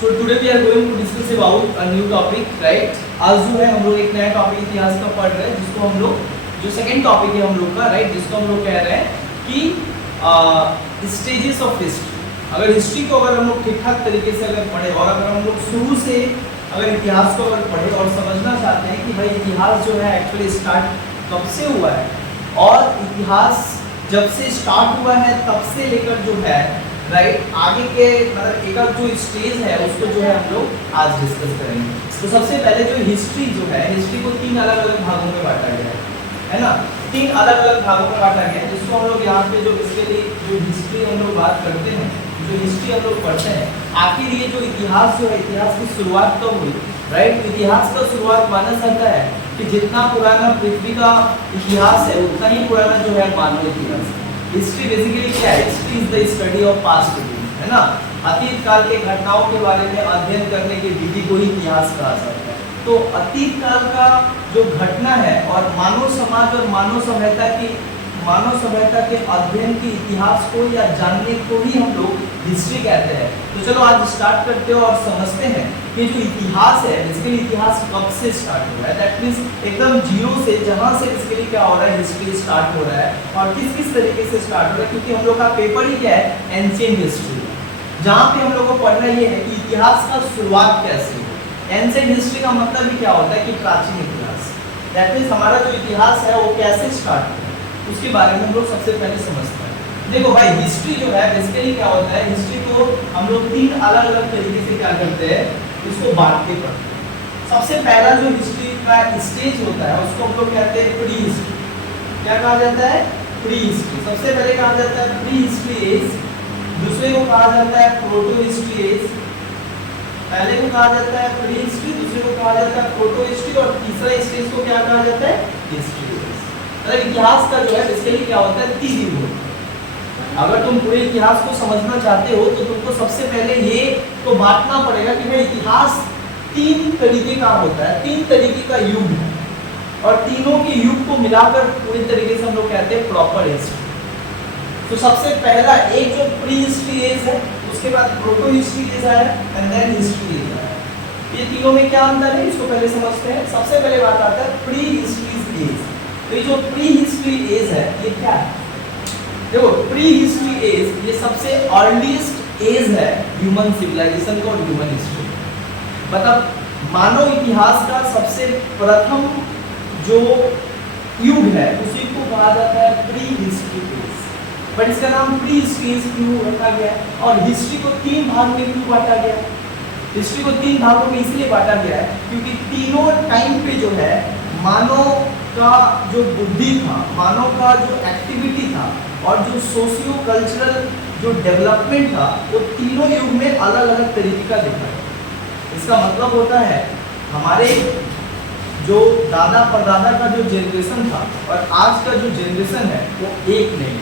So today we are going to discuss about a new topic, right? आज जो है हम लोग एक नया टॉपिक इतिहास का पढ़ रहे हैं, जिसको हम लोग जो सेकंड टॉपिक है हम लोग का, राइट, जिसको हम लोग कह रहे हैं कि स्टेजेस ऑफ हिस्ट्री। अगर हिस्ट्री को अगर हम लोग ठीक ठाक तरीके से अगर पढ़े और अगर हम लोग शुरू से अगर इतिहास को अगर पढ़े और समझना चाहते हैं कि भाई इतिहास जो है एक्चुअली स्टार्ट कब से हुआ है और इतिहास जब से स्टार्ट हुआ है तब से लेकर जो है राइट आगे के मतलब एक जो स्टेज है उसको जो है हम लोग आज डिस्कस करेंगे। तो सबसे पहले जो हिस्ट्री जो है, हिस्ट्री को तीन अलग अलग भागों में बांटा गया है ना, तीन अलग अलग भागों में बांटा गया है, जिसको हम लोग यहाँ पे जो इसके लिए जो हिस्ट्री हम लोग बात करते हैं, जो हिस्ट्री हम लोग पढ़ते हैं, आखिर ये जो इतिहास जो है, इतिहास की शुरुआत कब हुई, राइट। इतिहास का शुरुआत माना जाता है कि जितना पुराना पृथ्वी का इतिहास है उतना ही पुराना जो है मानव इतिहास है। हिस्ट्री बेसिकली क्या है? History is the study of past events, है ना। अतीत काल के घटनाओं के बारे में अध्ययन करने की विधि को ही इतिहास कहा जाता है। तो अतीत काल का जो घटना है और मानव समाज और मानव सभ्यता के अध्ययन के इतिहास को या जानने को ही हम लोग हिस्ट्री कहते हैं। तो चलो आज स्टार्ट करते हैं और समझते हैं कि जो इतिहास है बेसिकली इतिहास कब से स्टार्ट हो रहा है। दैट मीन्स एकदम जीरो से, जहाँ से बेसिकली क्या हो रहा है, हिस्ट्री स्टार्ट हो रहा है और किस किस तरीके से स्टार्ट हो रहा है, क्योंकि हम लोग का पेपर ही क्या है, एंशिएंट हिस्ट्री, जहाँ पे हम लोग को पढ़ना ये है कि इतिहास का शुरुआत कैसे हो। एंशिएंट हिस्ट्री का मतलब ही क्या होता है कि प्राचीन इतिहास। दैट मीन्स हमारा जो इतिहास है वो कैसे स्टार्ट हुआ उसके बारे में हम लोग सबसे पहले समझते हैं। देखो भाई, हिस्ट्री जो है बेसिकली क्या होता है, हिस्ट्री को हम लोग तीन अलग अलग तरीके से क्या करते हैं, इसको बांटते पढ़ते हैं। सबसे पहला जो हिस्ट्री का स्टेज होता है उसको हम लोग कहते हैं प्री हिस्ट्री। क्या कहा जाता है? Pre history. सबसे पहले कहा जाता है प्री हिस्ट्री एज, दूसरे को कहा जाता है प्रोटो हिस्ट्री एज। पहले को कहा जाता है प्री हिस्ट्री, दूसरे को कहा जाता है प्रोटो हिस्ट्री और तीसरा स्टेज को क्या कहा जाता है, हिस्ट्री एज। मतलब इतिहास का जो है बेसिकली क्या होता है, तीन युग होता है। अगर तुम पूरे इतिहास को समझना चाहते हो तो तुमको सबसे पहले ये तो बांटना पड़ेगा कि भाई इतिहास तीन तरीके का होता है, तीन तरीके का युग है और तीनों के युग को मिलाकर पूरी तरीके से हम लोग कहते हैं प्रॉपर हिस्ट्री। तो सबसे पहला एक जो प्री हिस्ट्री एज है, उसके बाद प्रोटो हिस्ट्री एज आया एंड देन हिस्ट्री एज आया। ये तीनों में क्या अंतर है इसको पहले समझते हैं। सबसे पहले बात आता है प्री हिस्ट्री एज। तो ये जो प्री हिस्ट्री एज है ये क्या है? देखो, प्री हिस्ट्री एज ये सबसे अर्लीस्ट एज है ह्यूमन सिविलाइजेशन का और ह्यूमन हिस्ट्री। मतलब मानव इतिहास का सबसे प्रथम जो युग है उसी को कहा जाता है प्री हिस्ट्री एज। बट इसका नाम प्री हिस्ट्री एज क्यों रखा गया और हिस्ट्री को तीन भाग में क्यों बांटा गया? हिस्ट्री को तीन भागों में इसलिए बांटा गया है क्योंकि तीनों टाइम पे जो है मानव का जो बुद्धि था, मानव का जो एक्टिविटी था और जो सोशियो कल्चरल जो डेवलपमेंट था वो तीनों युग में अलग अलग तरीके का दिखा है। इसका मतलब होता है हमारे जो दादा परदादा का जो जनरेशन था और आज का जो जनरेशन है वो एक नहीं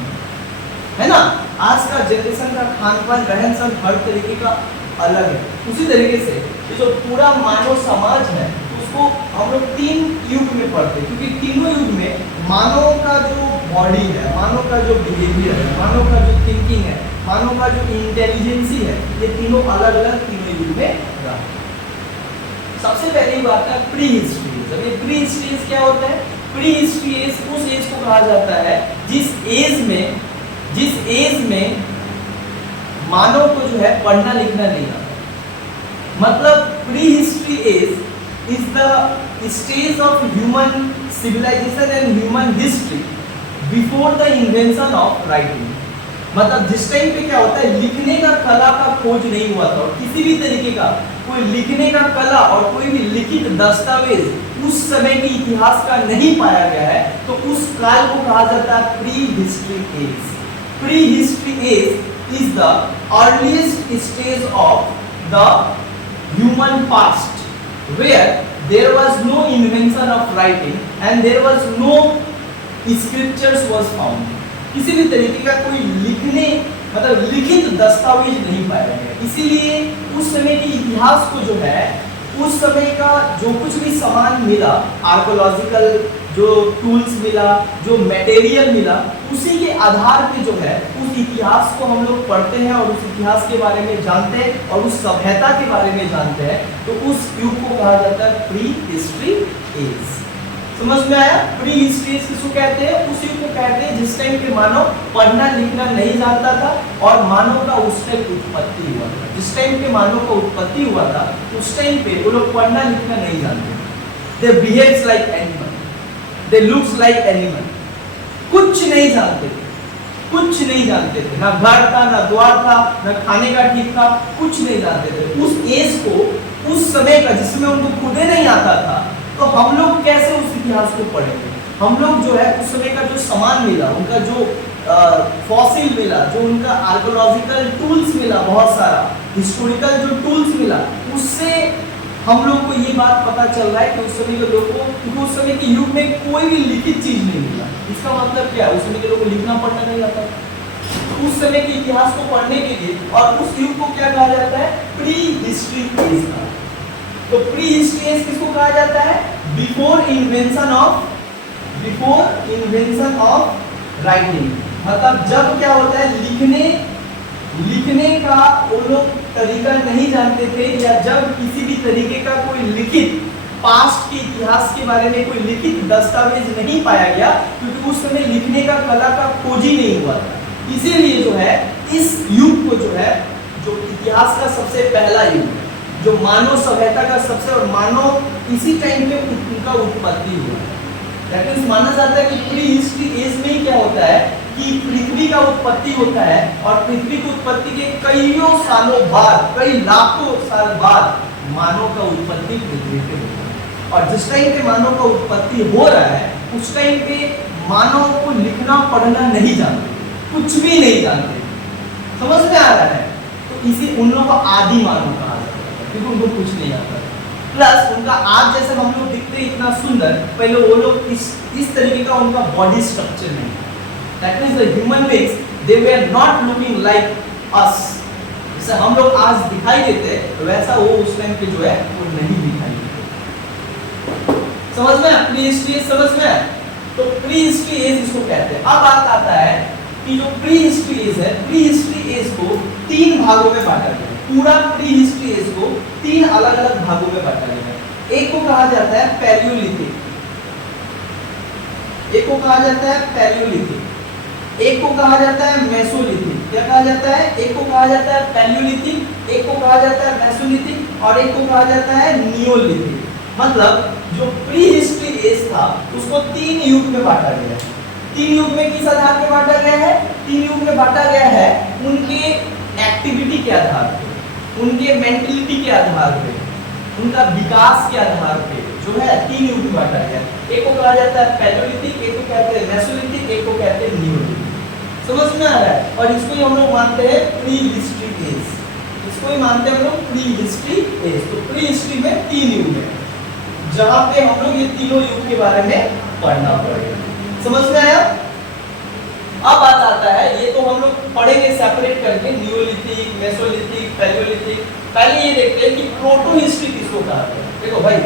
है ना। आज का जनरेशन का खान पान, रहन सहन हर तरीके का अलग है। उसी तरीके से ये जो पूरा मानव समाज है उसको हम लोग तीन युग में पढ़ते हैं क्योंकि तीनों युग में मानव का जो बॉडी है, मानव का जो बिहेवियर है, मानव का जो थिंकिंग है, मानव का जो इंटेलिजेंसी है, ये तीनों अलग अलग तीनों युग में रहा। सबसे पहली बात है प्री हिस्ट्री। जब ये प्री हिस्ट्री क्या होता है? प्री हिस्ट्री एज उस एज को कहा जाता है जिस एज में मानव को जो है पढ़ना लिखना नहीं आता। मतलब pre history age is the stage of human civilization and human history before the invention of writing। मतलब जिस टाइम पे क्या होता है, लिखने का कला का खोज नहीं हुआ था और किसी भी तरीके का कोई लिखने का कला और कोई भी लिखित दस्तावेज उस समय के इतिहास का नहीं पाया गया है, तो उस काल को कहा जाता है pre history age. Pre history age is the earliest stage of the human past where there was no invention of writing and there was no scriptures was found। किसी भी तरीके का कोई लिखने मतलब लिखित दस्तावेज नहीं पाया गया। इसीलिए उस समय के इतिहास को जो है, उस समय का जो कुछ भी सामान मिला, आर्कोलॉजिकल जो टूल्स मिला, जो मटेरियल मिला, उसी के आधार पे जो है उस इतिहास को हम लोग पढ़ते हैं और उस इतिहास के बारे में जानते हैं और उस सभ्यता के बारे में जानते हैं, तो उस युग को कहा जाता है प्री हिस्ट्री एज। समझ में आया? प्री हिस्ट्री एज किसको कहते हैं? उस युग को कहते हैं जिस टाइम पे मानव पढ़ना लिखना नहीं जानता था और मानव का उस टाइम उत्पत्ति हुआ था। जिस टाइम पे मानव का उत्पत्ति हुआ था उस टाइम पे वो लोग पढ़ना लिखना नहीं जानते। They behaves like animal, they looks like animal, कुछ नहीं जानते थे, कुछ नहीं जानते थे, ना घर था, ना द्वार था, ना खाने का ठीक था, कुछ नहीं जानते थे। उस एज को, उस समय का जिसमें उनको खुदे नहीं आता था, तो हम लोग कैसे उस इतिहास को पढ़ेंगे? हम लोग जो है उस समय का जो सामान मिला, उनका जो फॉसिल मिला, जो उनका आर्कियोलॉजिकल टूल्स मिला, बहुत सारा हिस्टोरिकल जो टूल्स मिला, उससे हम लोग को ये बात पता चल रहा है कि उस समय के लोग को, क्योंकि उस समय के युग में कोई भी लिखित चीज नहीं मिला। इसका मतलब क्या है? उस समय के लोग को लिखना पढ़ना नहीं आता। उस समय के इतिहास को पढ़ने के लिए और उस युग को क्या कहा जाता है? प्री हिस्ट्री एज का। तो प्री हिस्ट्री एज किसको कहा जाता है? Before invention of writing. मतलब जब क्या होता है, लिखने का वो लोग तरीका नहीं जानते थे, या जब किसी भी तरीके का कोई लिखित पास्ट के इतिहास के बारे में कोई लिखित दस्तावेज नहीं पाया गया, क्योंकि उस समय लिखने का कला का खोज ही नहीं हुआ था। इसीलिए जो है इस युग को जो है, जो इतिहास का सबसे पहला युग है, जो मानव सभ्यता का सबसे, और मानव इसी टाइम पे उनका उत्पत्ति हुआ है। दैट मींस माना जाता है कि प्री हिस्ट्री एज में ही क्या होता है कि पृथ्वी का उत्पत्ति होता है, और पृथ्वी की उत्पत्ति के कईयों सालों बाद, कई लाखों साल बाद मानव का उत्पत्ति पृथ्वी पे होता है। और जिस टाइम पे मानव का उत्पत्ति हो रहा है उस टाइम पे मानव को लिखना पढ़ना नहीं जानते, कुछ भी नहीं जानते। समझ में आ रहा है? तो इसी उन लोगों को आदि मानव कहा जाता है, क्योंकि उनको कुछ नहीं आता। प्लस उनका आज जैसे हम लोग दिखते इतना सुंदर, पहले वो लोग इस तरीके का उनका बॉडी स्ट्रक्चर नहीं था। That means the human beings, they were not looking like us. जैसे हम लोग आज दिखाई देते वैसा वो उस टाइम पे जो है वो नहीं दिखाई देते। समझ में? प्री हिस्ट्री एज समझ में? तो प्री हिस्ट्री एज इसको कहते हैं। अब बात आता है कि जो प्री हिस्ट्री एज है, प्री हिस्ट्री एज को 3 भागों में बांटा गया है। पूरा प्री हिस्ट्री एज को 3 अलग-अलग भागों में बांटा गया है। एक को कहा जाता है पैलियोलिथिक, एक को कहा जाता है पैलियोलिथिक, एक को कहा जाता है मेसोलिथिक। क्या कहा जाता है? एक को कहा जाता है पैलियोलिथिक, एक को कहा जाता है मेसोलिथिक, और एक को कहा जाता है नियोलिथिक। मतलब जो प्री हिस्ट्री एज था उसको 3 युग में बांटा गया है। 3 युग में किस आधार पे बांटा गया है? 3 युग में बांटा गया है उनके एक्टिविटी के आधार पे, उनके मेंटलिटी के आधार पे, उनका विकास के आधार पे जो है 3 युग में बांटा गया है। एक को कहा जाता है पैलियोलिथिक, एक को कहते हैं मेसोलिथिक, एक को कहते हैं नियोलिथिक। समझ में आ रहा है? और इसको ही हम लोग मानते हैं प्री हिस्ट्री एज, इसको ही मानते हैं हम लोग प्री हिस्ट्री एज। तो प्री हिस्ट्री में 3 युग है, जहां पे हम लोग ये तीनों युग के बारे में पढ़ना पड़ेगा। समझ में आया? अब बात आता है, ये तो हम लोग पढ़ेंगे सेपरेट करके, नियोलिथिक, मेसोलिथिक, पैलियोलिथिक। पहले ये देखते हैं कि प्रोटो हिस्ट्री किसको कहते हैं। देखो भाई,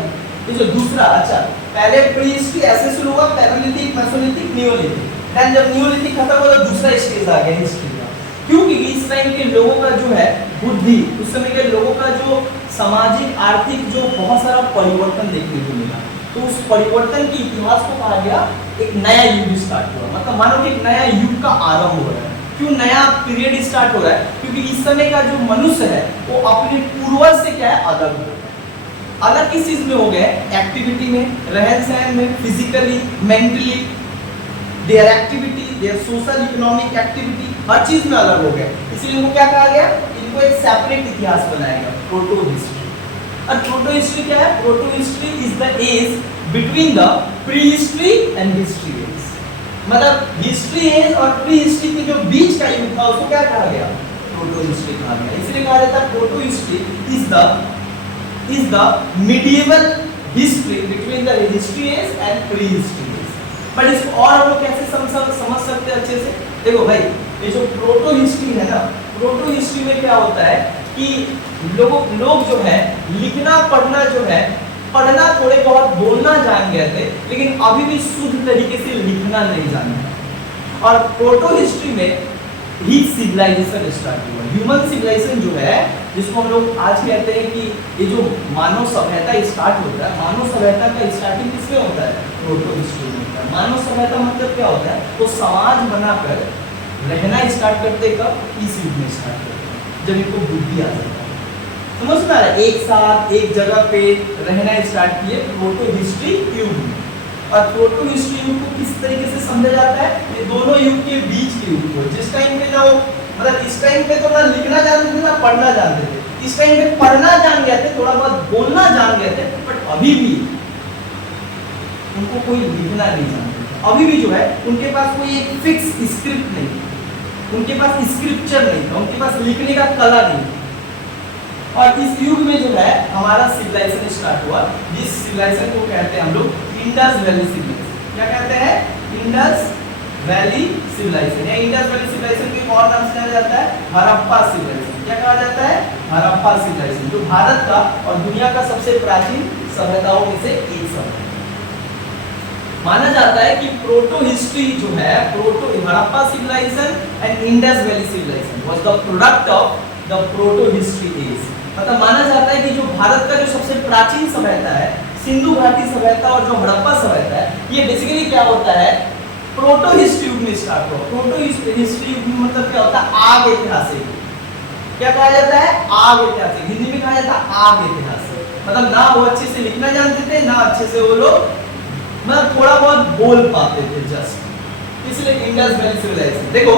ये जो दूसरा, अच्छा पहले प्री हिस्ट्री ऐसे शुरू हुआ, पैलियोलिथिक, मेसोलिथिक, नियोलिथिक। देन जब नियोलिथिक खत्म हुआ तो दूसरा स्टेज आ गया हिस्ट्री का। क्योंकि इस टाइम के लोगों का जो है बुद्धि, उस समय के लोगों का जो सामाजिक आर्थिक जो बहुत सारा परिवर्तन देखने को मिला, तो उस परिवर्तन के इतिहास को कहा गया एक नया युग स्टार्ट हुआ। मतलब मानो कि एक नया युग का आरंभ हो रहा है। क्यों नया पीरियड स्टार्ट हो रहा है? क्योंकि इस समय का जो मनुष्य है वो अपने पूर्वज से क्या है, अलग हो गया। अलग किस चीज में हो गए? एक्टिविटी में, रहन सहन में, physically, mentally, their activity, their social economic activity, हर चीज में अलग हो गए। इसीलिए इनको क्या कहा गया? इनको एक सेपरेट इतिहास बनाया गया, प्रोटो हिस्ट्री। और प्रोटो हिस्ट्री क्या है? Protohistory is the age between the pre history and history age. मतलब हिस्ट्री एज और प्री हिस्ट्री के जो बीच का युग था उसको क्या कहा गया? प्रोटो हिस्ट्री कहा गया। इसलिए कहा जाता है proto history is the medieval history between the history age and prehistory age। But इसको और हम लोग कैसे समझ सकते हैं अच्छे से? देखो भाई, ये जो प्रोटो हिस्ट्री है ना, प्रोटो हिस्ट्री में क्या होता है कि लोग जो है लिखना पढ़ना जो है पढ़ना थोड़े बहुत बोलना जान गए थे, लेकिन अभी भी शुद्ध तरीके से लिखना नहीं जानते। और प्रोटो हिस्ट्री में ही सिविलाइजेशन स्टार्ट हुआ। ह्यूमन सिविलाइजेशन जो है, जिसको हम लोग आज कहते हैं कि ये जो मानव सभ्यता स्टार्ट होता है, मानव सभ्यता का स्टार्टिंग किसमें होता है? प्रोटो हिस्ट्री में होता है। मानव सभ्यता मतलब क्या होता है? वो समाज बनाकर रहना स्टार्ट करते कब? इस युग में स्टार्ट करते हैं, जब इनको बुद्धि आ जाता है। समझ में आ रहा है? एक साथ एक जगह पे रहना स्टार्ट किए प्रोटो हिस्ट्री युग में। और प्रोटो हिस्ट्री युग को किस तरीके से समझा जाता है? ये दोनों युग के बीच के युग को, जिस टाइम पे ना वो मतलब इस टाइम पे तो ना लिखना जानते थे ना पढ़ना जानते थे, इस टाइम पे पढ़ना जान गए थे, थोड़ा बहुत बोलना जान गए थे, बट अभी भी उनको कोई लिखना नहीं जानते थे। अभी भी जो है उनके पास कोई एक फिक्स स्क्रिप्ट नहीं, उनके पास स्क्रिप्चर नहीं था, उनके पास लिखने का कला नहीं। और इस युग में जो है हमारा सिविलाइजेशन स्टार्ट हुआ, जिस सिविलाइजेशन को कहते हैं हम लोग इंडस वैली सिविलाइजेशन। क्या कहते हैं? Indus valley civilisation. या इंडस वैली सिविलाइजेशन को एक और नाम से जाना जाता है हड़प्पा सिविलाइजेशन। क्या कहा जाता है? हड़प्पा सिविलाइजेशन, जो भारत का और दुनिया का सबसे प्राचीन सभ्यताओं में से एक सभ्यता माना जाता है। कि प्रोटो हिस्ट्री जो है, proto Harappa civilisation and Indus valley civilisation was the product of the protohistory age. मतलब माना जाता है कि जो भारत का जो सबसे प्राचीन सभ्यता है, सिंधु घाटी सभ्यता और जो हड़प्पा सभ्यता है, ये बेसिकली क्या होता है? प्रोटो हिस्ट्री युग में स्टार्ट हुआ। प्रोटो हिस्ट्री युग में मतलब क्या होता है? आग ऐतिहासिक। क्या कहा जाता है? आग ऐतिहासिक। हिंदी में कहा जाता है आग ऐतिहासिक। मतलब ना वो अच्छे से लिखना जानते थे, ना अच्छे से वो लोग मतलब थोड़ा बहुत बोल पाते थे जस्ट, इसलिए इंडस वैली सिविलाइजेशन। देखो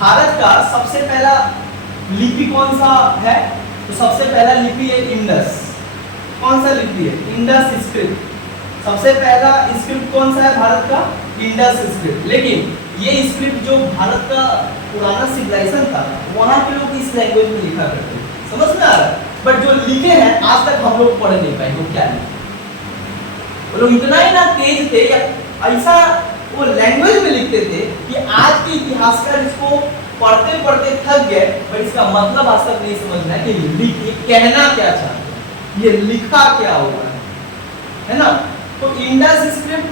भारत का सबसे पहला लिपि कौन सा है? तो सबसे पहला लिपि है इंडस। कौन सा लिपि है? Indus script. सबसे पहला स्क्रिप्ट कौन सा है भारत का? Indus script. लेकिन ये स्क्रिप्ट जो भारत का पुराना सिविलाइजेशन था, वहां के लोग इस लैंग्वेज में लिखा करते थे। समझ में आ रहा है? बट जो लिखे हैं आज तक हम लोग पढ़ नहीं पाए वो क्या लिखे। वो लोग इतना ही ना तेज थे या ऐसा वो लैंग्वेज में लिखते थे कि आज के इतिहासकार इसको पढ़ते पढ़ते थक गए, पर इसका मतलब आज तक नहीं समझना है कि लिखे कहना क्या चाहते हैं, ये लिखा क्या हुआ है ना? तो इंडस स्क्रिप्ट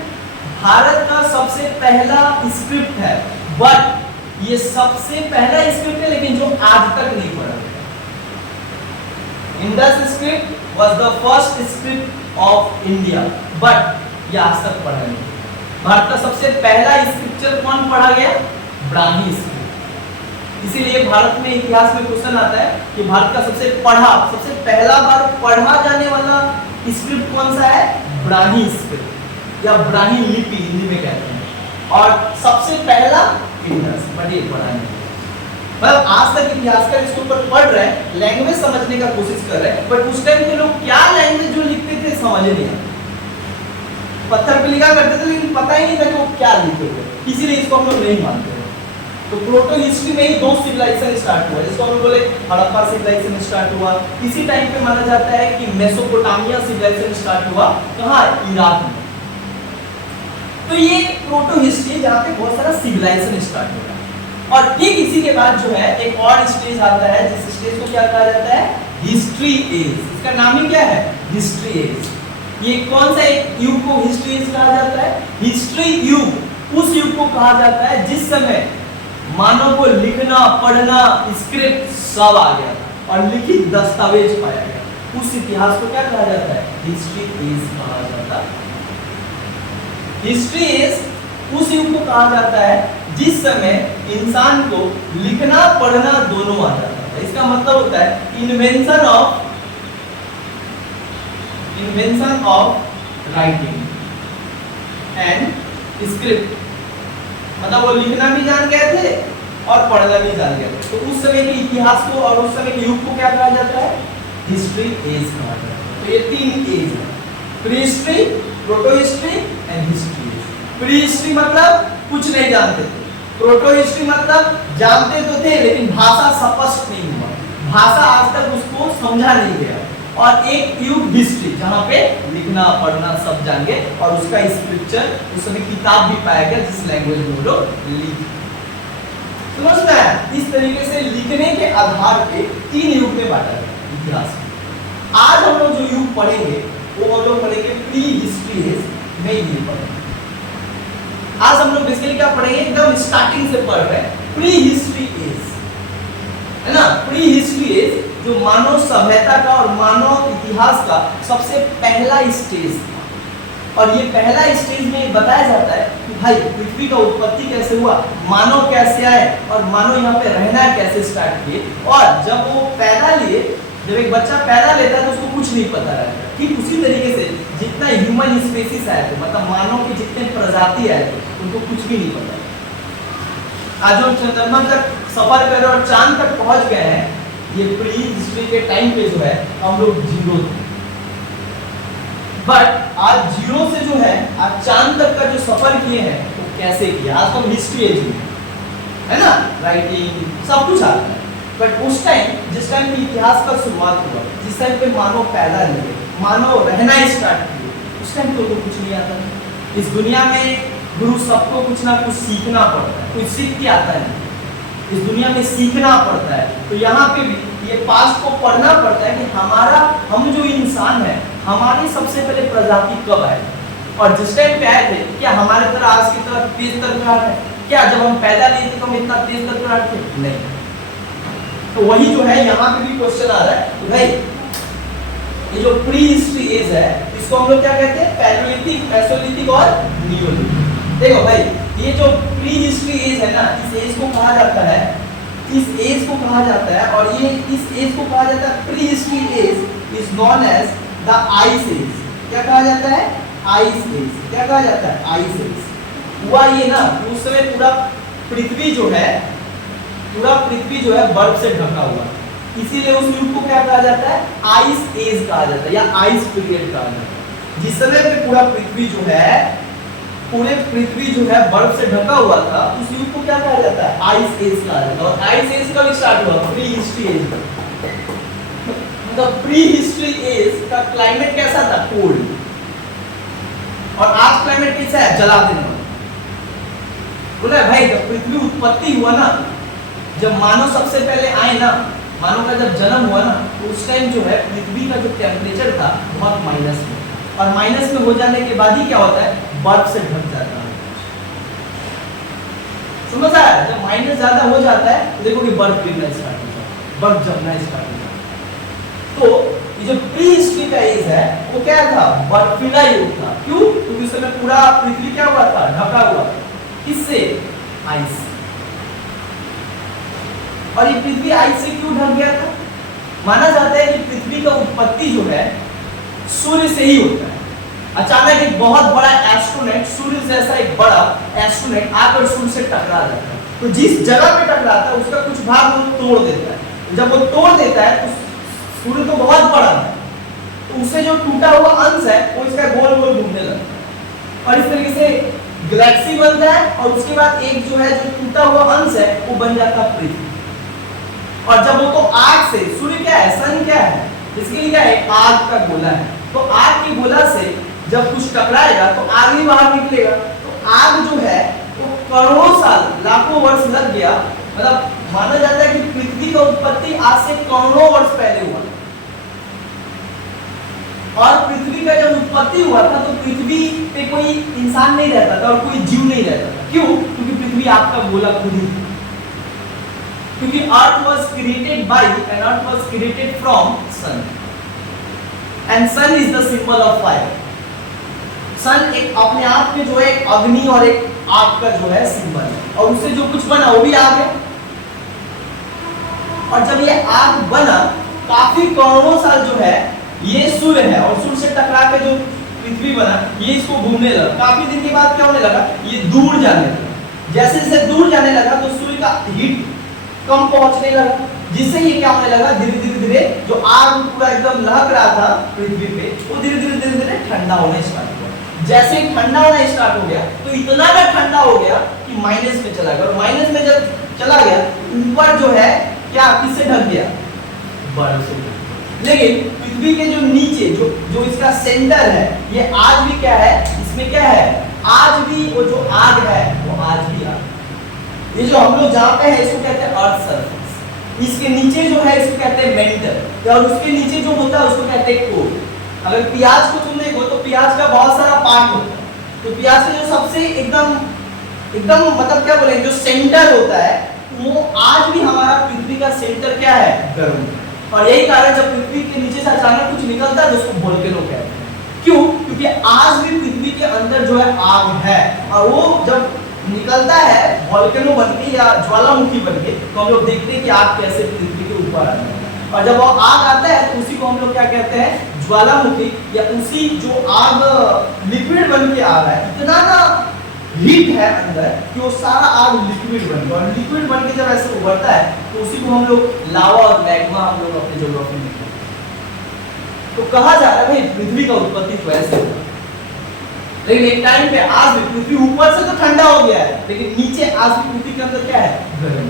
भारत का सबसे पहला स्क्रिप्ट है, बट ये सबसे पहला स्क्रिप्ट है लेकिन जो आज तक नहीं पढ़ा गया। Indus script was the first script of India, but ये आज तक पढ़ा नहीं। भारत का सबसे पहला स्क्रिप्चर कौन पढ़ा गया? ब्राह्मी स्क्रिप्ट। इसीलिए भारत में इतिहास में क्वेश्चन आता है कि भारत का सबसे पहला बार पढ़ा जाने वाला स्क्रिप्ट कौन सा है? ब्राह्मी स्क्रिप्ट या ब्राह्मी लिपि हिंदी में कहते हैं। और सबसे पहला इंडस, बट ये पढ़ा नहीं। मतलब आज तक इतिहासकार इसके ऊपर पढ़ रहे हैं, लैंग्वेज समझने का कोशिश कर रहे हैं, बट उस टाइम के लोग क्या लैंग्वेज जो लिखते थे समझ नहीं आता। पत्थर पे लिखा करते थे लेकिन पता ही नहीं था कि वो क्या लिखे थे, इसीलिए इसको हम लोग नहीं मानते हैं। तो प्रोटो हिस्ट्री में ही दो सिविलाइजेशन स्टार्ट हुआ, जिसको हम बोले हड़प्पा सिविलाइजेशन स्टार्ट हुआ। इसी टाइम पे माना जाता है कि मेसोपोटामिया सिविलाइजेशन स्टार्ट हुआ, कहाँ? इराक में। तो ये प्रोटो हिस्ट्री जहाँ पे बहुत सारा सिविलाइजेशन स्टार्ट हो रहा है। और ठीक इसी के बाद जो है एक और स्टेज आता है, जिस स्टेज को क्या कहा जाता है? History age. इसका नाम ही क्या है? History age. ये कौन सा एक युग को हिस्ट्री एज कहा जाता है? हिस्ट्री युग उस युग को कहा जाता है जिस समय मानव को लिखना पढ़ना स्क्रिप्ट सब आ गया था और लिखित दस्तावेज पाया गया। उस इतिहास को क्या कहा जाता है? हिस्ट्री एज कहा जाता है। हिस्ट्री एज उस युग को कहा जाता है जिस समय इंसान को लिखना पढ़ना दोनों आ जाता है। इसका मतलब होता है invention of writing and script. मतलब वो लिखना भी जान गए थे और पढ़ना भी जान गए थे। तो उस समय के इतिहास को और उस समय के युग को क्या कहा जाता है? हिस्ट्री एज कहा जाता है। तो ये तीन एज है, pre history, protohistory and history age. Prehistory मतलब कुछ नहीं जानते थे, प्रोटो हिस्ट्री मतलब जानते तो थे लेकिन भाषा स्पष्ट नहीं हुआ, भाषा आज तक उसको समझा नहीं गया। और एक युग हिस्ट्री जहाँ पे लिखना पढ़ना सब जान गए और उसका स्क्रिप्चर उस समय किताब भी पाया गया जिस लैंग्वेज में वो लोग लिख। समझ में आया? इस तरीके से लिखने के आधार पे तीन युग में बांटा गया इतिहास में। आज हम लोग जो युग पढ़ेंगे वो हम लोग पढ़ेंगे प्री हिस्ट्री एज में ये पढ़ेंगे। आज हम लोग बेसिकली क्या पढ़ेंगे, एकदम स्टार्टिंग से पढ़ रहे हैं प्री हिस्ट्री एज, है ना। प्री हिस्ट्री एज जो मानव सभ्यता का और मानव इतिहास का सबसे पहला स्टेज था। और ये पहला स्टेज में बताया जाता है कि भाई पृथ्वी का उत्पत्ति कैसे हुआ, मानव कैसे आए और मानव यहाँ पे रहना कैसे स्टार्ट किए। और जब वो पैदा लिए, जब एक बच्चा पैदा लेता है तो उसको कुछ नहीं पता रहता। ठीक उसी तरीके से जितना ह्यूमन स्पेसीज आए थे, मतलब मानव के जितने प्रजाति आए थे, उनको कुछ भी नहीं पता। आज हम चंद्रमा तक सफर कर रहे और चांद तक पहुंच गए हैं, ये प्री हिस्ट्री के टाइम पे जो है हम लोग जीरो थे। बट आज जीरो से जो है आज चांद तक का जो सफर किए हैं वो कैसे किया, आज तो हिस्ट्री एज है ना, राइटिंग सब कुछ आता है। बट उस टाइम जिस टाइम पे इतिहास का शुरुआत हुआ, जिस टाइम पे मानव पैदा लिए, मानव रहना स्टार्ट किए, उस टाइम तो कुछ नहीं आता। इस दुनिया में गुरु सबको कुछ ना कुछ सीखना पड़ता है, कुछ सीख के आता है, इस दुनिया में सीखना पड़ता है। तो यहाँ पे भी ये पास्ट को पढ़ना पड़ता है कि हमारा, हम जो इंसान है, हमारी सबसे पहले प्रजाति कब आए और जिस टाइम पे आए थे क्या हमारे तरह आज की तरह तेज तरकराहट है? क्या जब हम पैदा लिए थे तो हम इतना तेज तरकराहट थे? नहीं। तो वही जो है यहाँ पे भी क्वेश्चन आ रहा है कि भाई ये जो प्री हिस्ट्री एज है इसको हम लोग क्या कहते हैं, पैलियोलिथिक, मेसोलिथिक और नियोलिथिक। देखो भाई ये जो प्री हिस्ट्री एज है ना, इस एज को कहा जाता है, इस एज को कहा जाता है और ये इस एज को कहा जाता है pre history age is known as the ice age. क्या कहा जाता है? Ice age. क्या कहा जाता है? Ice age. हुआ ये ना उस समय पूरा पृथ्वी जो है, पूरा पृथ्वी जो है बर्फ से ढका हुआ, इसीलिए उस युग को क्या कहा जाता है? आइस एज कहा जाता है या आइस पीरियड कहा जाता है। जिस समय पे पूरा पृथ्वी जो है, पूरे पृथ्वी जो है बर्फ से ढका हुआ था, उस युग को क्या कहा जाता है? आइस एज कहा जाता है। और आइस एज कब स्टार्ट हुआ? Pre history age. मतलब प्री हिस्ट्री एज का क्लाइमेट कैसा था? कोल्ड। और आज क्लाइमेट कैसा है? जला देने वाला। बोला भाई जब पृथ्वी उत्पत्ति हुआ ना, जब मानव सबसे पहले आए ना, मानव का जब जन्म हुआ ना, तो उस टाइम जो है पृथ्वी का जो टेम्परेचर था बहुत माइनस में, और माइनस में हो जाने के बाद ही क्या होता है? बर्फ से ढक जाता है। समझ आया? जब माइनस ज्यादा हो जाता है तो देखो कि बर्फ गिरना स्टार्ट हो जाता है, बर्फ जमना स्टार्ट हो जाता है। तो ये जो प्री हिस्ट्री का एज है वो क्या था? बर्फीला युग था। क्यों? क्योंकि उस समय पूरा पृथ्वी क्या हुआ था? ढका हुआ था। किससे? आइस। और ये पृथ्वी आइस से क्यों ढक गया था? माना जाता है कि पृथ्वी का उत्पत्ति जो है सूर्य से ही होता है। अचानक एक बहुत बड़ा एस्ट्रोनेट, सूर्य जैसा एक बड़ा एस्ट्रोनेट आकर सूर्य से टकरा जाता है। तो जिस जगह पे टकराता है उसका कुछ भाग वो तोड़ देता है। जब वो तोड़ देता है तो सूर्य तो बहुत बड़ा है, तो उससे जो टूटा हुआ अंश है वो इसका गोल गोल घूमने लगता है और इस तरीके से गैलेक्सी बनता है। और उसके बाद एक जो है जो टूटा हुआ अंश है वो बन जाता है पृथ्वी। और जब वो तो आग से, सूर्य क्या है? सन क्या है? इसके लिए क्या है? आग का गोला है। तो आग की गोला से जब कुछ टकराएगा तो आग ही बाहर निकलेगा। तो आग जो है वो करोड़ों साल, लाखों वर्ष लग गया। मतलब माना जाता है कि पृथ्वी का उत्पत्ति आज से करोड़ों वर्ष पहले हुआ। और पृथ्वी का जब उत्पत्ति हुआ था तो पृथ्वी पे कोई इंसान नहीं रहता था और कोई जीव नहीं रहता था। क्यों? क्योंकि पृथ्वी आपका गोला खुद ही था। क्योंकि earth was created by and earth was created from sun and sun is the symbol of fire. Sun एक अपने आप में जो है एक अग्नि और एक आग का जो है सिंबल है, और उससे जो कुछ बना वो भी आग है। और जब ये आग बना काफी करोड़ों साल जो है ये सूर्य है, और सूर्य से टकरा के जो पृथ्वी बना ये इसको घूमने लगा। काफी दिन के बाद क्या होने लगा? ये दूर जाने लगा। जैसे जैसे दूर जाने लगा तो सूर्य का हीट कम पहुंचने लगा, जिससे ये क्या होने लगा? धीरे धीरे धीरे जो आग पूरा एकदम लहक रहा था पृथ्वी पे, वो धीरे धीरे ठंडा होने स्टार्ट हुआ। जैसे ही ठंडा होना स्टार्ट हो गया तो इतना ना ठंडा हो गया कि माइनस में चला गया। और माइनस में जब चला गया ऊपर जो है क्या किससे ढक गया? बर्फ से। लेकिन पृथ्वी के जो नीचे जो इसका सेंटर है ये आज भी क्या है? इसमें क्या है? आज भी वो जो आग है वो आज भी आग। ये जो हम लोग जहाँ पे है इसको कहते हैं अर्थ सरफेस। इसके नीचे जो है इसको कहते हैं मेंटल, और उसके नीचे जो होता है उसको कहते हैं कोर। अगर प्याज को तुम देखो तो प्याज का बहुत सारा पार्ट होता है, तो प्याज का जो सबसे एकदम एकदम मतलब क्या बोलेंगे जो सेंटर होता है वो आज भी हमारा पृथ्वी का सेंटर क्या है, गर्म। और यही कारण जब पृथ्वी के नीचे से अचानक कुछ निकलता है तो उसको वोल्केनो कहते हैं। क्यों? क्योंकि आज भी पृथ्वी के अंदर जो है आग है, और वो जब निकलता है वोल्केनो बनके या ज्वालामुखी बनके तो हम लोग देखते हैं कि आग कैसे पृथ्वी के ऊपर आता है। और जब वो आग आता है तो उसी को हम लोग क्या कहते हैं, ज्वालामुखी, या उसी जो आग लिक्विड बन के आ रहा है, इतना ना हीट है अंदर कि वो सारा आग लिक्विड बन गया, और लिक्विड बन के जब ऐसे उभरता है तो उसी को हम लोग लावा और मैग्मा हम लोग अपने ज्योग्राफी में कहते हैं। तो कहा जा रहा है भाई पृथ्वी का उत्पत्ति तो ऐसे हुआ, लेकिन एक टाइम पे आज भी पृथ्वी ऊपर से तो ठंडा हो गया है, लेकिन नीचे आज भी पृथ्वी के अंदर क्या है, गर्म।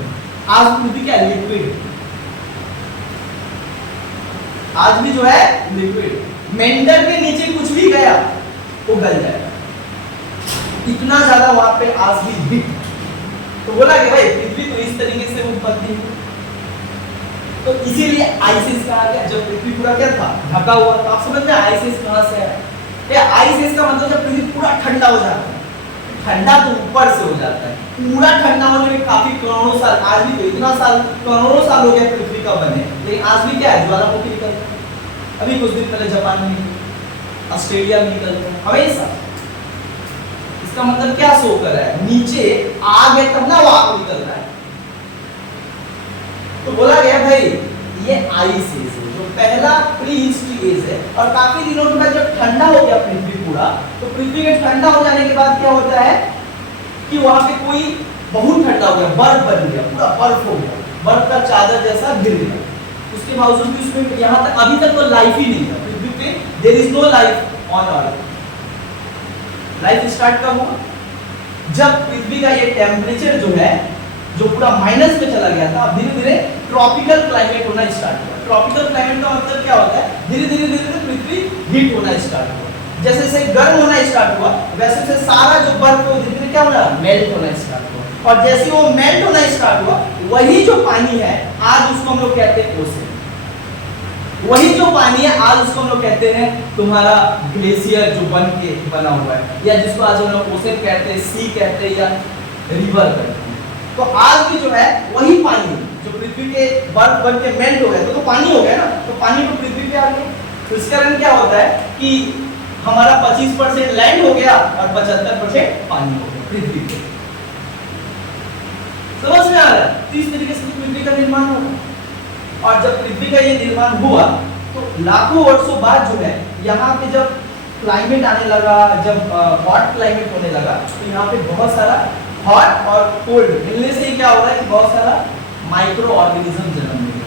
आज पृथ्वी क्या है, लिक्विड। आज भी जो है लिक्विड, मेंढक के नीचे कुछ भी गया वो गल जाएगा, इतना ज्यादा वहां पे आज भी हीट। तो बोला कि भाई पृथ्वी तो इस तरीके से उत्पत्ति हुई, तो इसीलिए आइसिस कहा गया। जब पृथ्वी पूरा क्या था, ढका हुआ, तो आप समझ में आइसिस कहां से है? ये आइसिस का मतलब जब पृथ्वी पूरा ठंडा हो जाता है, ठंडा तो ऊपर से हो जाता है, पूरा ठंडा होने में काफी करोड़ों साल, आज भी तो इतना साल, करोड़ों साल हो गया पृथ्वी का बने, लेकिन आज भी क्या है, ज्वालामुखी निकलता है। अभी कुछ दिन पहले जापान में निकली, ऑस्ट्रेलिया में निकलता है, हमेशा। इसका मतलब क्या शो कर रहा है, नीचे आग है तब ना वो आग निकल रहा है। तो बोला गया भाई ये आइस एज है, जो पहला प्री हिस्ट्री एज है, और काफी दिनों के बाद जब ठंडा हो गया पृथ्वी पूरा, तो पृथ्वी के ठंडा हो जाने के बाद क्या होता है कि वहां पे कोई बहुत ठंडा हो गया, बर्फ बन गया, पूरा बर्फ हो गया, बर्फ का चादर जैसा गिर गया। उसके बावजूद भी उसमें यहाँ तक अभी तक तो लाइफ ही नहीं है पृथ्वी पे, there is no life on earth. Life start कब हुआ, जब पृथ्वी का ये टेम्परेचर जो है, जो पूरा माइनस में चला गया था, धीरे धीरे ट्रॉपिकल क्लाइमेट होना स्टार्ट हुआ। ट्रॉपिकल क्लाइमेट का मतलब क्या होता है, धीरे धीरे पृथ्वी हीट होना स्टार्ट हुआ। जैसे जैसे गर्म होना स्टार्ट हुआ, वैसे वैसे सारा जो बर्फ है धीरे धीरे क्या होना, मेल्ट होना स्टार्ट हुआ। और जैसे वो मेल्ट होना स्टार्ट हुआ, वही जो पानी है आज उसको हम लोग कहते हैं ओशन। वही जो पानी है आज उसको हम लोग कहते हैं तुम्हारा ग्लेशियर, जो बन के बना हुआ है, या जिसको आज हम लोग ओशन कहते हैं, सी कहते हैं, या रिवर कहते हैं। तो आज भी जो है वही पानी जो पृथ्वी के बर्फ बन के मेल्ट हो गया, तो पानी हो गया ना, तो पानी तो पृथ्वी पे आ गया। तो इस कारण क्या होता है कि हमारा 25% लैंड हो गया और 75% पानी हो गया पृथ्वी पे। समझ में आ रहा है? तो इस तरीके से पृथ्वी का निर्माण होगा। और जब पृथ्वी का ये निर्माण हुआ तो लाखों वर्षों बाद जो है यहाँ पे जब क्लाइमेट आने लगा, जब हॉट क्लाइमेट होने लगा, तो यहाँ पे बहुत सारा हॉट और कोल्ड मिलने से क्या हो रहा है कि बहुत सारा माइक्रो ऑर्गेनिज्म जन्म ले,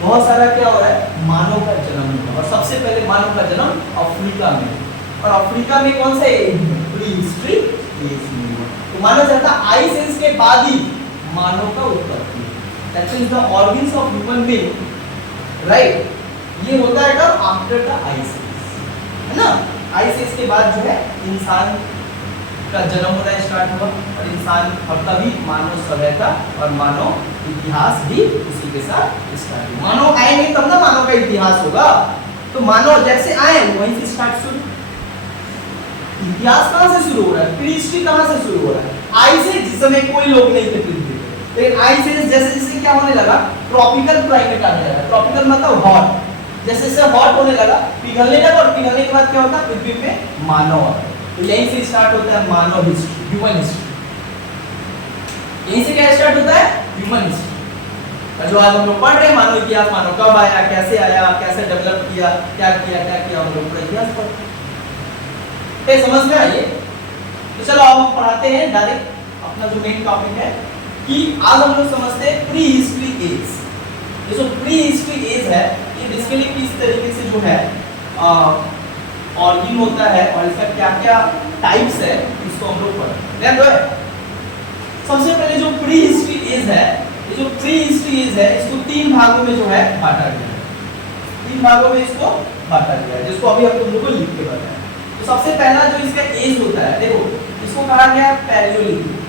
बहुत सारा क्या हो रहा है, मानव का जन्म हुआ। और सबसे पहले मानव का जन्म अफ्रीका में, और अफ्रीका में कौन सा प्री हिस्ट्री एज में हुआ। तो माना जाता है आइस एज के बाद ही मानव का उत्पत्ति, that is the organs of human being, right. ये होता है कब, आफ्टर द आइस एज, है ना। आइस एज के बाद जो है इंसान का जन्म होना स्टार्ट हुआ, और इंसान, और तभी मानव सभ्यता और मानव इतिहास भी उसी के साथ स्टार्ट हुआ। मानव आएंगे तब ना मानव का इतिहास होगा। तो मानव जैसे आए वहीं से स्टार्ट शुरू। इतिहास कहां से शुरू हो रहा है, प्री हिस्ट्री कहां से शुरू हो रहा है, आइस एज, जिस समय कोई लोग नहीं थे पृथ्वी पे, लेकिन आइस एज जैसे जैसे क्या होने लगा, ट्रॉपिकल क्लाइमेट आने लगा। ट्रॉपिकल मतलब हॉट, जैसे जैसे हॉट होने लगा, पिघलने लगा, और पिघलने के बाद क्या होता है, पृथ्वी पे मानव आता है। तो यहीं से स्टार्ट होता है मानव हिस्ट्री, ह्यूमन हिस्ट्री। यहीं से क्या स्टार्ट होता है, ह्यूमन हिस्ट्री। जो आज हम लोग पढ़ रहे हैं, मानव इतिहास, मानव कब आया, कैसे आया, कैसे डेवलप किया, क्या किया, हम लोग पूरा इतिहास पढ़ रहे हैं। समझ में आइए। तो चलो अब हम पढ़ाते हैं डायरेक्ट अपना जो मेन टॉपिक है, कि आज हम लोग समझते हैं प्री हिस्ट्री एज। ये जो प्री हिस्ट्री एज है, ये बेसिकली किस तरीके से जो है ऑर्गन होता है, और इसका क्या क्या टाइप्स है, इसको हम लोग पढ़ेंगे। सबसे पहले जो प्री हिस्ट्री एज है, ये जो प्री हिस्ट्री एज है, इसको 3 भागों में जो है बांटा गया है। 3 भागों में इसको बांटा गया है, जिसको अभी हम तुम लोग को लिख के बताएं। तो सबसे पहला जो इसका एज होता है, देखो इसको कहा गया है पैलियोलिथिक,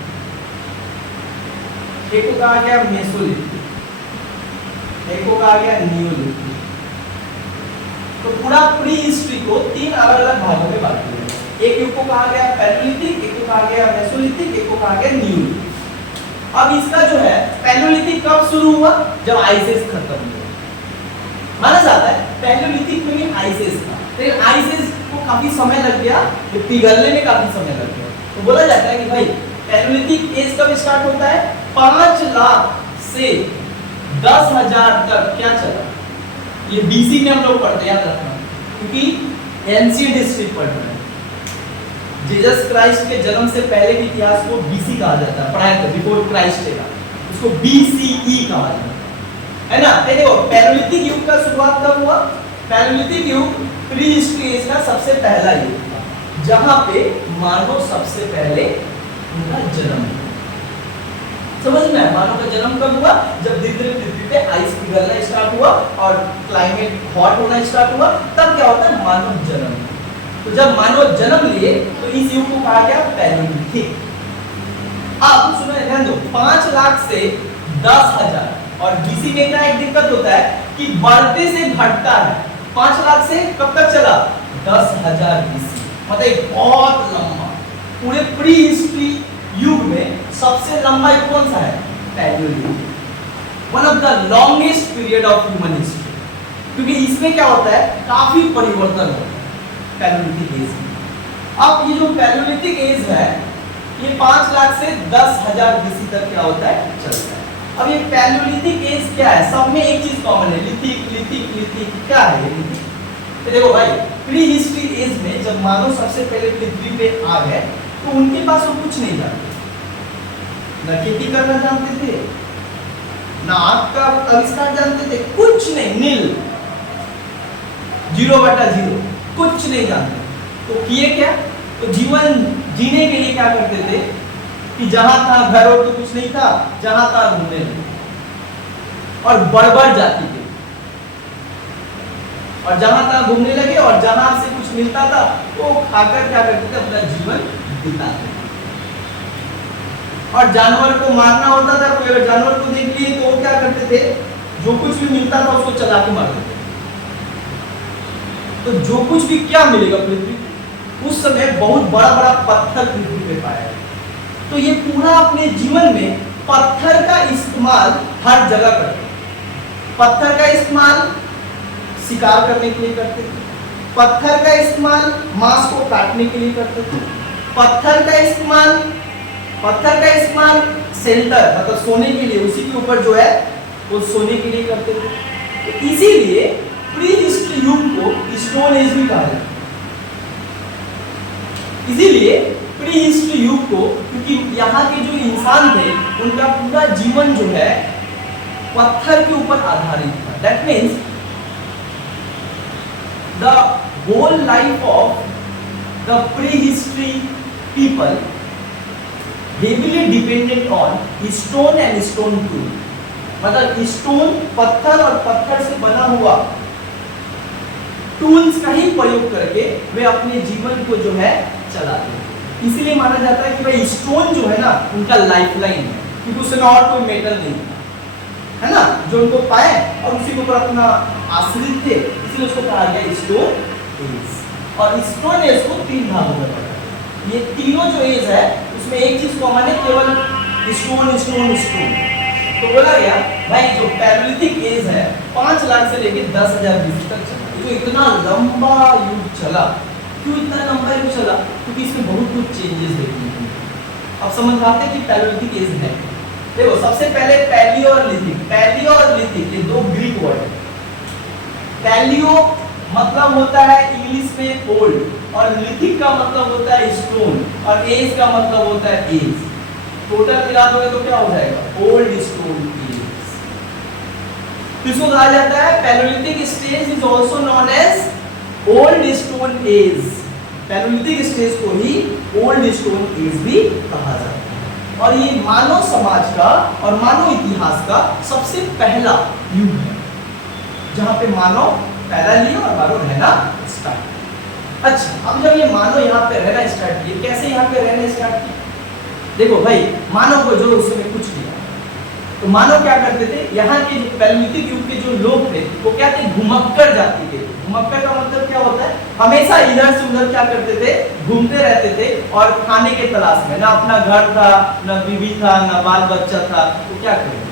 एक को कहा गया मेसोलिथिक, एक को कहा गया नियोलिथिक। तो पूरा प्री हिस्ट्री को तीन अलग अलग भागों में बांट दिया गया। एक युग को कहा गया पैलियोलिथिक, एक को कहा गया मेसोलिथिक, एक को कहा गया न्यूलिथिक। अब इसका जो है पैलियोलिथिक कब शुरू हुआ? जब आइस एज खत्म हुआ। माना जाता है पैलियोलिथिक में भी आइस एज था, लेकिन आइस एज को काफी समय लग गया, तो पिघलने में काफी समय लग गया। तो बोला जाता है कि भाई पैलियोलिथिक एज कब स्टार्ट होता है? 5 लाख से 10,000 तक क्या चला? ये बीसी में हम लोग पढ़ते हैं, याद रखना, क्योंकि एंशिएंट हिस्ट्री पढ़ रहे हैं। जीसस क्राइस्ट के जन्म से पहले के इतिहास को बीसी कहा जाता है, पढ़ाया था, बिफोर क्राइस्ट एरा, उसको बीसीई कहा जाता है ना। देखो पैलियोलिथिक युग का शुरुआत कब हुआ? पैलियोलिथिक युग प्री हिस्ट्री एज का सबसे पहला युग था, जहां पे मानव सबसे पहले उनका जन्म हुआ। समझ में आया? मानव का जन्म कब हुआ? जब धीरे धीरे पृथ्वी पे आइस पिघलना स्टार्ट हुआ और क्लाइमेट हॉट होना स्टार्ट हुआ, तब क्या होता है? मानव जन्म। तो जब मानव जन्म लिए तो इस युग को कहा गया पैलियोलिथिक। अब सुनो, ध्यान दो, 5 लाख से 10,000, और बीसी में क्या एक दिक्कत होता है कि बढ़ते से घटता है। 5 लाख से कब तक चला? 10,000 बीसी, मतलब बहुत लंबा। पूरे प्री हिस्ट्री युग में सबसे लंबा युग कौन सा है? Palaeolithic, one of the longest period of human history, क्योंकि इसमें क्या होता है? काफी परिवर्तन होता है पैलियोलिथिक एज में। अब ये जो पैलियोलिथिक एज है, ये 5 लाख से 10,000 बीसी तक क्या होता है? चलता है। अब ये पैलियोलिथिक एज क्या है? सब में एक चीज कॉमन है, लिथिक लिथिक लिथिक। क्या है ये लिथिक? तो देखो भाई, प्री हिस्ट्री एज में जब मानव सबसे पहले पृथ्वी पे आ गए तो उनके पास वो कुछ नहीं जानते, न खेती करना जानते थे, न आग का आविष्कार जानते थे, कुछ नहीं, नील, 0/0, कुछ नहीं जानते। तो किए क्या? तो जीवन जीने के लिए क्या करते थे कि जहां था घर और तो कुछ नहीं था, जहां था घूमने लगे और बढ़ जाती थी, और जहां था घूमने लगे, और जहां से कुछ मिलता था वो खाकर क्या करते थे? अपना जीवन बिताते थे। और जानवर को मारना होता था, कोई अगर जानवर को देख लिए तो वो क्या करते थे? जो कुछ भी मिलता था उसको चला के मार देते। तो जो कुछ भी क्या मिलेगा पृथ्वी पे, उस समय बहुत बड़ा बड़ा पत्थर पृथ्वी पे पाया गया। तो ये पूरा अपने जीवन में पत्थर का इस्तेमाल हर जगह करते थे। पत्थर का इस्तेमाल शिकार करने के लिए करते थे, पत्थर का इस्तेमाल मांस को काटने के लिए करते थे, पत्थर का इस्तेमाल शेल्टर मतलब सोने के लिए, उसी के ऊपर जो है वो सोने के लिए करते थे। तो इसीलिए प्री हिस्ट्री युग को स्टोन एज भी कहा जाता है। इसीलिए प्री हिस्ट्री युग को, क्योंकि यहाँ के जो इंसान थे उनका पूरा जीवन जो है पत्थर के ऊपर आधारित था। That means the whole life of the pre history people heavily dependent on stone and stone tool, मतलब स्टोन, पत्थर और पत्थर से बना हुआ टूल्स का ही प्रयोग करके वे अपने जीवन को जो है चलाते हैं। इसीलिए माना जाता है कि भाई स्टोन जो है ना उनका लाइफलाइन है, क्योंकि उसमें और कोई मेटल नहीं है ना, जो उनको पाए और उसी के ऊपर अपना आश्रित थे, इसलिए उसको कहा गया स्टोन एज। और स्टोन एज को 3 भागों में बांटा। ये तीनों जो एज है उसमें एक चीज कॉमन है, केवल स्टोन स्टोन स्टोन। तो बोला गया भाई जो पैलियोलिथिक एज है 5 लाख से लेकर 10,000 बीसी तक चला। जो इतना लंबा युग चला, क्यों इतना लंबा युग चला? क्योंकि इसमें बहुत कुछ चेंजेस देखने को मिले। अब समझ पाते हैं कि पैलियोलिथिक एज है। देखो सबसे पहले पैलियो और लिथिक। पैलियो और लिथिक ये 2 ग्रीक वर्ड है। पैलियो मतलब होता है इंग्लिश में ओल्ड, और लिथिक का मतलब होता है स्टोन, और एज का मतलब होता है एज। टोटल मिला दोगे तो क्या हो जाएगा? Old stone age. तो इसको कहा जाता है palaeolithic stage is also known as old stone age. Palaeolithic stage को ही ओल्ड स्टोन एज भी कहा जाता है। और ये मानव समाज का और मानव इतिहास का सबसे पहला युग है, जहां पे मानव पैदा लिया और मानव रहना स्टार्ट। अच्छा, अब जब ये मानव यहाँ पे रहना स्टार्ट किए, कैसे यहाँ पे रहना स्टार्ट किए? देखो भाई, मानव को जो उस समय कुछ नहीं, तो मानव क्या करते थे, यहाँ के जो पैलियोलिथिक युग के जो लोग थे वो क्या थे, घुमक्कड़ जाति के। घुमक्कड़ का मतलब क्या होता है, हमेशा इधर से उधर क्या करते थे, घूमते रहते थे और खाने के तलाश में, ना अपना घर था, ना बीवी था, ना बाल बच्चा था, तो क्या करें,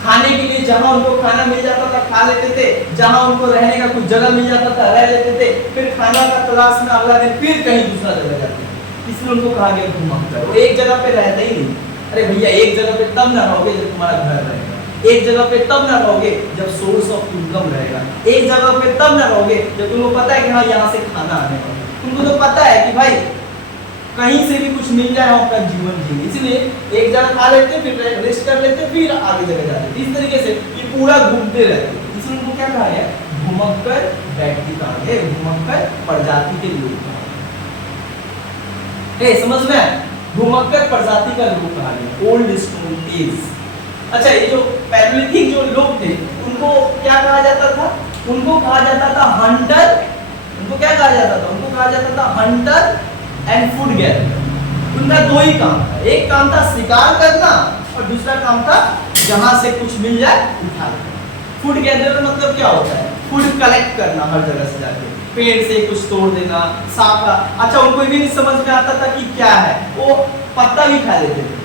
खाने के लिए जहां उनको खाना मिल जाता था खा लेते थे, जहां उनको रहने का कुछ जगह मिल जाता था रह लेते थे, फिर खाना का तलाश में अगला दिन फिर कहीं दूसरा जगह जाते थे। इसलिए उनको कहा गया घुमक्कड़। वो एक जगह पे रहते ही नहीं। अरे भैया एक जगह पे तब ना रहोगे जब तुम्हारा घर रहेगा, एक जगह पे तब ना रहोगे जब सोर्स ऑफ इनकम रहेगा, एक जगह पे तब ना रहोगे जब तुमको पता है कि हाँ यहाँ से खाना आने वाला है। तुमको तो पता है कि भाई कहीं से भी कुछ मिल जाए हम अपना जीवन जिए, इसलिए एक जगह खा लेते फिर रेस्ट कर लेते फिर आगे जगह जाते। इस तरीके से ये पूरा घूमते रहते। इसलिए उनको क्या कहा है, घुमक्कड़ व्यक्ति कहा है, घुमक्कड़ प्रजाति के लोग कहा है। समझ में आया, घुमक्कड़ प्रजाति का लोग कहा गया, ओल्ड स्टोन एज। अच्छा, ये जो पैलियोलिथिक जो लोग थे उनको क्या कहा जाता था, उनको कहा जाता था हंटर। उनको क्या कहा जाता था, उनको कहा जाता था हंटर एंड फूड गैदरर। उनका दो ही काम था, एक काम था शिकार करना और दूसरा काम था जहां से कुछ मिल जाए उठा लेना। फूड गैदरर मतलब क्या होता है, फूड कलेक्ट करना, हर जगह से जाके पेड़ से कुछ तोड़ देना, साफ। अच्छा, उनको भी नहीं समझ में आता था कि क्या है, वो पत्ता भी खा लेते थे,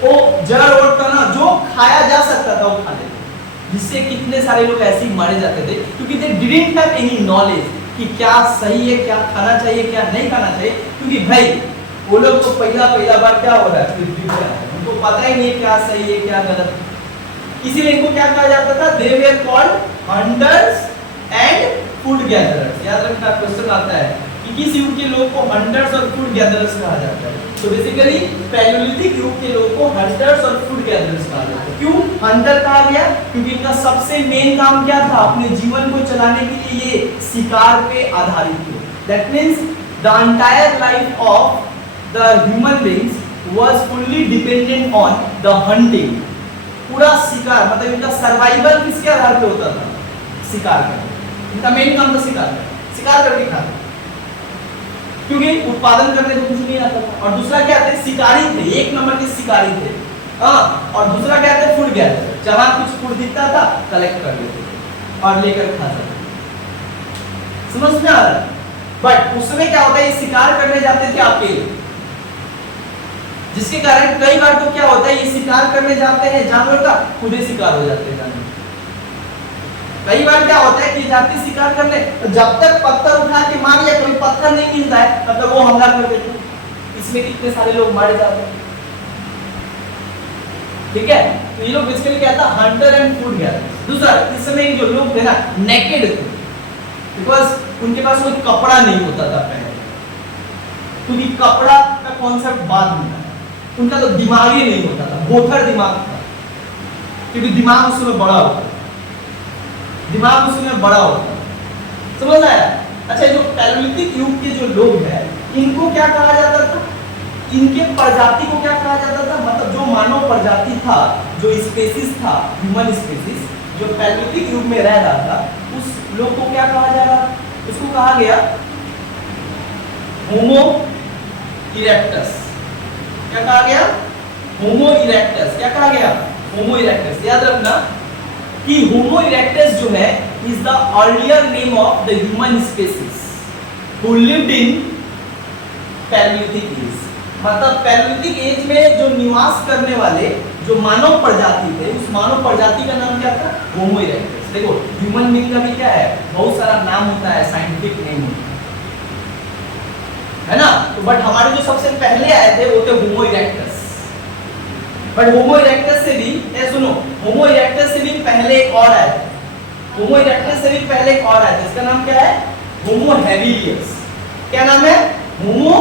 वो जड़ और तना जो खाया जा सकता था वो खा लेते थे, जिससे कितने सारे लोग ऐसे ही मारे जाते थे क्योंकि they didn't have any knowledge कि क्या सही है, क्या खाना चाहिए, क्या नहीं खाना चाहिए। क्योंकि भाई वो लोग तो पहला बार क्या हो रहा है पृथ्वी पर, उनको पता ही नहीं क्या सही है क्या गलत। इसीलिए इनको क्या कहा जाता था, they were called hunters and food gatherers. याद रखना, क्वेश्चन आता है कि किस युग के लोग को हंटर्स और फूड गैदरर्स कहा जाता है। तो बेसिकली पैलियोलिथिक युग के लोगों को हंटर्स और फूड गैदरर्स कहा जाता है। क्यों हंटर कहा गया, क्योंकि इनका सबसे मेन काम क्या था, अपने जीवन को चलाने के लिए ये शिकार पे आधारित थे। That means the entire life of the human beings was fully dependent on the hunting. पूरा शिकार, मतलब इनका सर्वाइवल किसके आधार पे होता था, शिकार करना। इनका मेन काम था शिकार करके खाना, क्योंकि उत्पादन करने को कुछ नहीं आता था। और दूसरा क्या थे, शिकारी थे, एक नंबर के शिकारी थे। और दूसरा क्या थे, फूड गैदरर, जहां कुछ फूड दिखता था कलेक्ट कर लेते थे और लेकर खाता था। समझ में आ रहा है? बट उस समय क्या होता है, ये शिकार करने जाते थे अकेले, जिसके कारण कई बार तो क्या होता है, ये शिकार करने जाते हैं जानवर का, खुद ही शिकार हो जाते हैं जानवर। कई बार क्या होता है कि जाते शिकार करने, तो जब तक पत्थर उठा के मार या कोई पत्थर नहीं मिलता है तब तक वो हमला कर देते हैं। इसमें कितने सारे लोग मारे जाते हैं। ठीक है, तो ये लोग बेसिकली क्या था, हंटर एंड फूड गैदरर। दूसरा, इस समय जो लोग थे ना नेकेड थे, बिकॉज उनके पास कोई कपड़ा नहीं होता था पहले, क्योंकि कपड़ा का कॉन्सेप्ट बाद में था। उनका तो दिमाग ही नहीं होता था, बोथर दिमाग था, क्योंकि दिमाग उस समय बड़ा होता, दिमाग उसमें बड़ा होता। समझ आया? अच्छा, जो पैलियोलिथिक युग के जो लोग हैं इनको क्या कहा जाता था, इनके प्रजाति को क्या कहा जाता था, मतलब जो मानव प्रजाति था, जो स्पीशीज था, ह्यूमन स्पीशीज जो पैलियोलिथिक युग में रह रहा था, उस लोग को क्या कहा जा रहा, उसको कहा गया होमो इरेक्टस। क्या कहा गया, होमो इरेक्टस। क्या कहा गया, होमो इरेक्टस। याद रखना कि होमो इरेक्टस जो है is the earlier name of the human species who lived in palaeolithic age. मतलब पैलियोलिथिक एज में जो निवास करने वाले जो मानव प्रजाति थे, उस मानव प्रजाति का नाम क्या था, होमो इरेक्टस। देखो ह्यूमन बीइंग का भी क्या है, बहुत सारा नाम होता है, साइंटिफिक नेम होता है ना। तो बट हमारे जो सबसे पहले आए थे वो थे होमो इरेक्टस। बट होमो इरेक्टस से भी, सुनो, होमो इरेक्टस से भी पहले एक और आया था। होमो इरेक्टस से भी पहले एक और आया था, इसका नाम क्या है, होमो हैबिलियस। क्या नाम है, होमो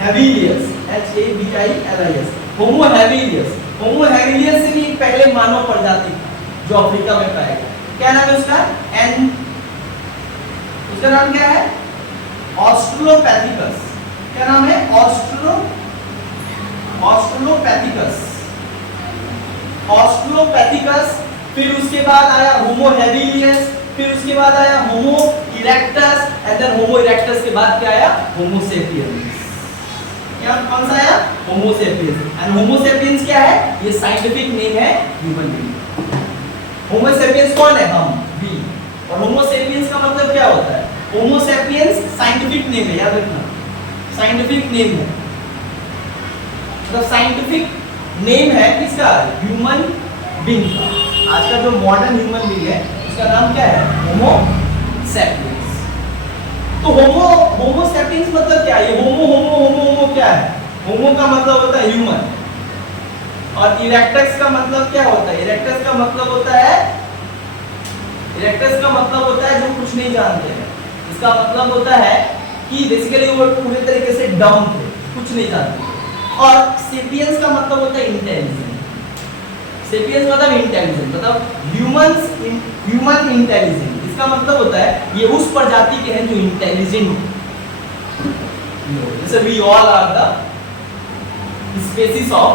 हैबिलियस, HABILIS, होमो हैबिलियस। होमो हैबिलियस से भी पहले मानव प्रजाति जो अफ्रीका में पाया गया। क्या नाम है उसका, उसका नाम क्या है, ऑस्ट्रेलोपैथिकस। क्या नाम है, ऑस्ट्रेलोपैथिकस। ऑस्ट्रेलोपैथिकस, फिर उसके बाद आया होमो हैबिलियस, फिर उसके बाद आया Homo erectus, and then Homo erectus के बाद क्या आया, होमो सेपियंस। क्या कौन सा आया? होमो सेपियंस। एंड होमो सेपियंस क्या है? ये साइंटिफिक नेम है ह्यूमन बीइंग। होमो सेपियंस कौन है? हम, वी। और होमो सेपियंस का मतलब क्या होता है? होमो सेपियंस साइंटिफिक नेम है, याद रखना, साइंटिफिक नेम है, मतलब साइंटिफिक नेम है किसका? ह्यूमन बीइंग का। आज का जो मॉडर्न ह्यूमन बीइंग है उसका नाम क्या है? होमो सेपियंस। तो होमो सेपियंस मतलब क्या है? ये होमो क्या है? होमो का मतलब होता है ह्यूमन, और इरेक्टस का मतलब क्या होता है? इरेक्टस का मतलब होता है, इरेक्टस का मतलब होता है जो कुछ नहीं जानते हैं। इसका मतलब होता है कि बेसिकली वो पूरे तरीके से डम थे, कुछ नहीं जानते थे। और सेपियंस का मतलब होता है इंटेलिजेंट। सेपियंस मतलब इंटेलिजेंट, मतलब ह्यूमन इंटेलिजेंट। इसका मतलब होता है ये उस प्रजाति के हैं जो इंटेलिजेंट, जैसे we all are the species of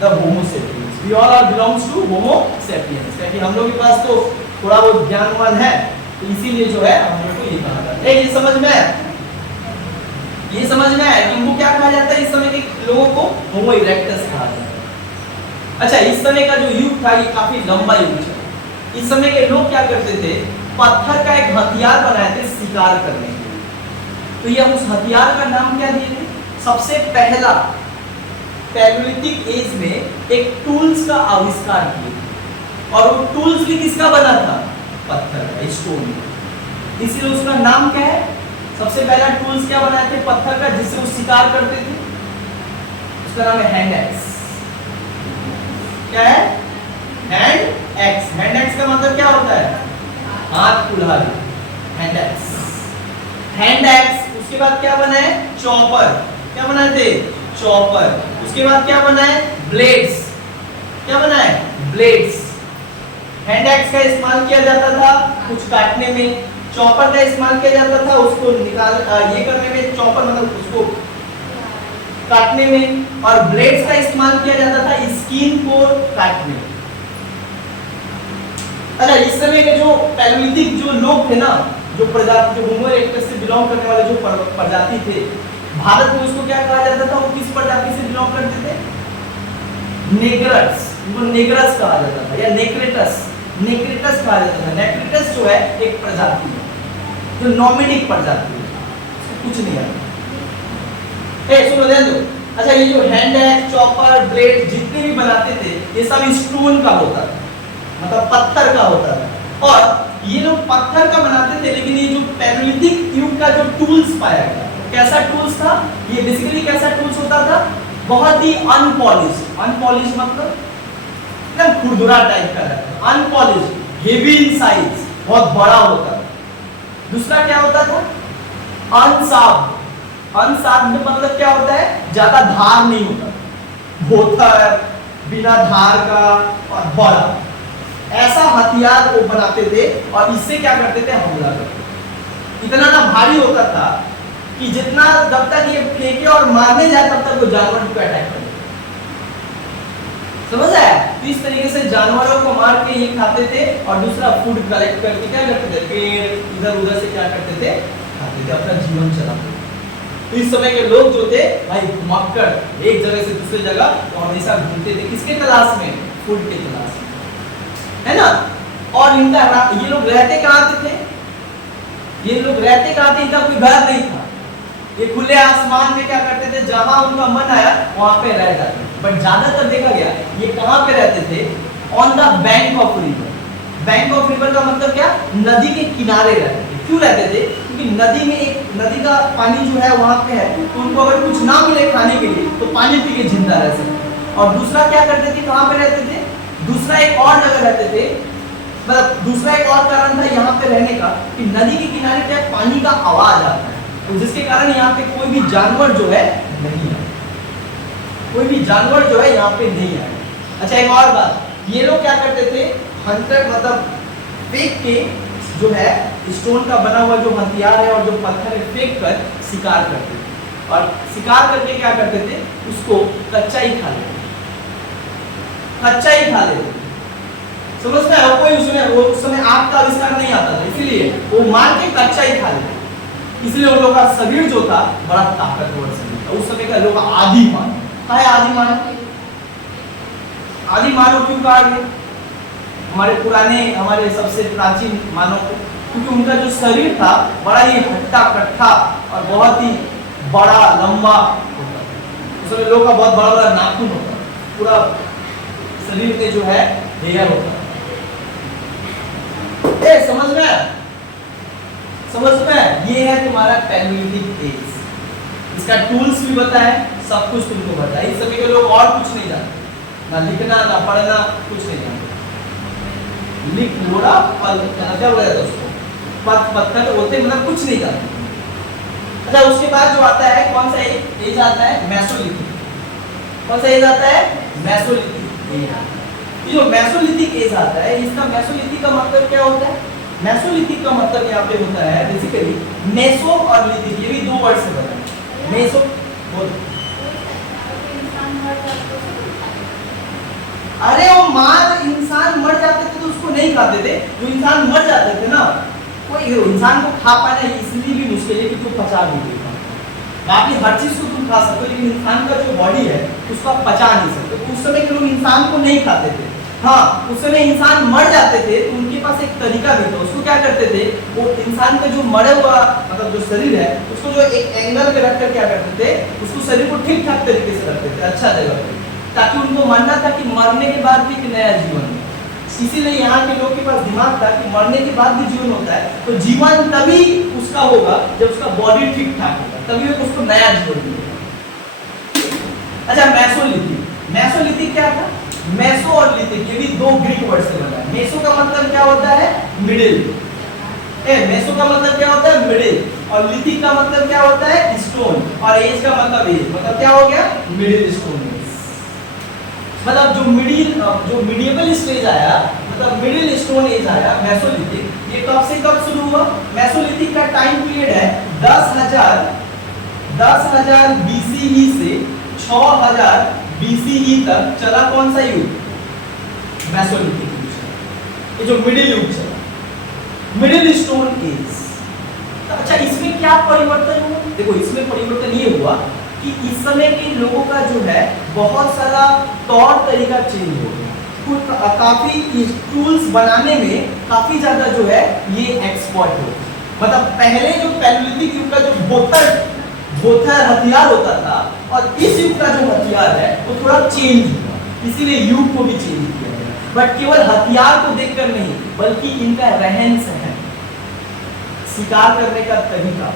the homo sapiens. We all are belongs to homo sapiens, क्योंकि हम लोग के पास तो थोड़ा बहुत ज्ञानवान है, तो इसीलिए जो है हम लोग को ये कहा जाता है। ये समझ में आया? ये समझ में आया कि इनको क्या कहा जाता है? इस समय के लोगों को होमो इरेक्टस कहा जाता है। अच्छा, इस समय का जो युग था ये काफी लंबा युग था। इस समय के लोग क्या करते थे? पत्थर का एक हथियार बनाए थे शिकार करने के लिए। तो ये उस हथियार का नाम क्या दिए थे? सबसे पहला पैलियोलिथिक एज में एक टूल्स का आविष्कार किए थे, और वो टूल्स भी किसका बना था? पत्थर का, स्टोन। इसीलिए उसका नाम क्या है? सबसे पहला टूल्स क्या बनाए थे? पत्थर का, जिससे वो शिकार करते थे। उसका नाम है हैंड एक्स। क्या है? Hand axe. हैंड एक्स का मतलब क्या होता है? हाथ कुल्हाड़ी, हैंड एक्स। Hand axe. उसके बाद क्या बनाए? चॉपर। क्या बनाए थे? चॉपर। उसके बाद क्या बनाए? ब्लेड्स। क्या बनाए? ब्लेड्स। हैंड एक्स का इस्तेमाल किया जाता था कुछ काटने में, चॉपर का इस्तेमाल किया जाता था उसको निकाल ये करने में, चॉपर मतलब उसको काटने में, और ब्लेड्स का इस्तेमाल किया जाता था स्किन को काटने में। अच्छा, इस समय के जो पैलियोलिथिक जो लोग थे ना, जो प्रजाति, जो होमो इरेक्टस से बिलोंग करने वाले जो प्रजाति थे, भारत में उसको क्या कहा जाता था? वो किस प्रजाति से बिलोंग करते थे? नेग्रस। उनको नेग्रस कहा जाता था, या नेक्रेटस। नेक्रेटस कहा जाता था। नेक्रेटस जो है एक प्रजाति है, जो नॉमिनिक प्रजाति है, कुछ नहीं आता। ए सुनो, ध्यान दो। अच्छा, ये जो हैंड एक्स, चॉपर, ब्लेड जितने भी बनाते थे ये सब स्टोन का होता था, मतलब पत्थर का होता था। और ये लोग पत्थर का बनाते थे, लेकिन ये जो पैलियोलिथिक युग का जो टूल्स पाया गया, कैसा टूल्स था? ये बेसिकली कैसा टूल्स होता था? बहुत ही अनपॉलिश। अनपॉलिश मतलब एकदम खुरदुरा टाइप का रहता है। अनपॉलिश, हेवी इन साइज, बहुत बड़ा होता था। दूसरा क्या होता था? अनशार्प। अनशार्प में मतलब क्या होता है? ज्यादा धार नहीं होता, भोथर, बिना धार का और बड़ा। ऐसा हथियार वो बनाते थे, और इससे क्या करते थे? हमला करते थे। इतना ना भारी होता था कि जितना, जब तक ये फेंके और मारने जाए तब तक वो जानवर को अटैक करते। समझ आया? तो इस तरीके से जानवरों को मार के ये खाते थे, और दूसरा फूड कलेक्ट करके क्या करते थे? पेड़ इधर उधर से क्या करते थे? खाते थे, अपना जीवन चलाते थे। तो इस समय के लोग जो थे भाई, घुमक्कड़, एक जगह से दूसरी जगह तो हमेशा घूमते थे। किसके तलाश में? फूड के तलाश में, है ना? और इनका ये लोग रहते कहाँ थे? ये लोग रहते कहाँ थे? इनका कोई घर नहीं था। ये खुले आसमान में क्या करते थे? जहां उनका मन आया वहां पे रह जाते। बट ज्यादातर देखा गया ये कहां पे रहते थे? On the bank of river. Bank of river का मतलब क्या? नदी के किनारे रहते थे। क्यों रहते थे? क्योंकि नदी में एक नदी का पानी जो है वहां पे है, तो उनको अगर कुछ ना मिले खाने के लिए तो पानी पी के जिंदा रह सकते। और दूसरा क्या करते थे? कहां पे रहते थे? दूसरा एक और जगह रहते थे, मतलब दूसरा एक और कारण था यहाँ पे रहने का कि नदी के किनारे क्या पानी का आवाज आता है, तो जिसके कारण यहाँ पे कोई भी जानवर जो है नहीं आए, कोई भी जानवर जो है यहाँ पे नहीं आए। अच्छा, एक और बात, ये लोग क्या करते थे? हंटर मतलब फेंक के जो है स्टोन का बना हुआ जो हथियार है और जो पत्थर है फेंक कर शिकार करते थे, और शिकार करके क्या करते थे? उसको कच्चा ही खा लेते, कच्चा ही खा लेते। समझ में आया? कोई उसमें वो उस समय आग का आविष्कार नहीं आता था, इसीलिए वो मार के कच्चा ही खा लेते। इसलिए उन लोगों का शरीर जो था बड़ा ताकतवर शरीर। उस समय का लोग आदि मानव। क्या है आदि मानव? आदि मानव क्यों कहा गया? हमारे पुराने, हमारे सबसे प्राचीन मानव को, क्योंकि उनका जो शरीर था बड़ा ही हट्टा कट्ठा और बहुत ही बड़ा लंबा होता था। उस समय लोग का बहुत बड़ा बड़ा नाखून होता था, पूरा शरीर में जो है हेयर होता था। समझ में? समझ में? ये है तुम्हारा पैलियोलिथिक एज। इसका टूल्स भी बताया, सब कुछ तुमको बताया। इस समय के लोग और कुछ नहीं जानते, ना लिखना ना पढ़ना, कुछ नहीं जानते। लिख लोड़ा पल क्या बोला जाता है उसको, पथ पत्थर होते, मतलब कुछ नहीं जानते। अच्छा, उसके बाद जो आता है कौन सा एज आता है? मेसोलिथिक। कौन सा एज आता है? Mesolithic as. ये जो मेसोलिथिक एज आता है, इसका मेसोलिथिक का मतलब क्या होता है? मेसोलिथिक का मतलब यहाँ पे होता है बेसिकली मेसो और लिथिक, ये भी दो वर्ड से बना है। मेसो बोल, अरे वो इंसान मर जाते थे तो उसको नहीं खाते थे। जो इंसान मर जाते थे ना, कोई इंसान को खा पाना इसलिए भी मुश्किल है कि तुम पचा भी नहीं पाते। बाकी हर चीज को तुम खा सकते हो, लेकिन इंसान का जो बॉडी है उसको आप पचा नहीं सकते। तो उस समय के लोग इंसान को नहीं खाते थे। हाँ, उस समय इंसान मर जाते थे तो उनके पास एक तरीका भी था। उसको क्या करते थे, वो इंसान का जो मरे हुआ मतलब जो शरीर है उसको जो एक एंगल पे रखकर क्या करते थे, उसको शरीर को ठीक ठाक तरीके से रखते थे, अच्छा जगह पे, ताकि उनको मानना था कि मरने के बाद भी एक नया जीवन है। इसीलिए यहाँ के लोग के पास दिमाग था कि मरने के बाद भी जीवन होता है, तो जीवन तभी उसका होगा जब उसका बॉडी ठीक ठाक होगा, तभी उसको नया जीवन मिलेगा। अच्छा, मेसोलिथिक। मेसोलिथिक क्या था? मेसो और लिथिक, ये भी दो ग्रीक वर्ड से बना है। मेसो का मतलब क्या होता है? मिडिल। मेसो का मतलब क्या होता है? मिडिल। और लिथिक का मतलब क्या होता है? स्टोन। और एज का मतलब एज, मतलब क्या हो गया? Middle stone age. मतलब जो मिडिएबल स्टेज आया, मतलब मिडिल स्टोन एज आया, मेसोलिथिक, ये कब से कब शुरू हुआ? मेसोलिथिक का टाइम पीरियड है 10,000 बीसीई से 6000 बीसीई तक चला। कौन सा युग? मेसोलिथिक युग। ये जो मिडिल युग चला, मिडिल स्टोन एज। अच्छा, इसमें क्या परिवर्तन हुआ? देखो, इसमें परिवर्तन ये हुआ कि इस समय के लोगों का जो है बहुत सारा तौर तरीका चेंज हो गया। काफी टूल्स बनाने में काफी ज्यादा जो है ये एक्सपर्ट हो। मतलब पहले जो पैलियोलिथिक युग का जो बोथर हथियार होता था और इस युग का जो हथियार है वो थोड़ा चेंज हुआ, इसीलिए युग को भी चेंज किया गया। बट केवल हथियार को देखकर नहीं, बल्कि इनका रहन सहन, शिकार करने का तरीका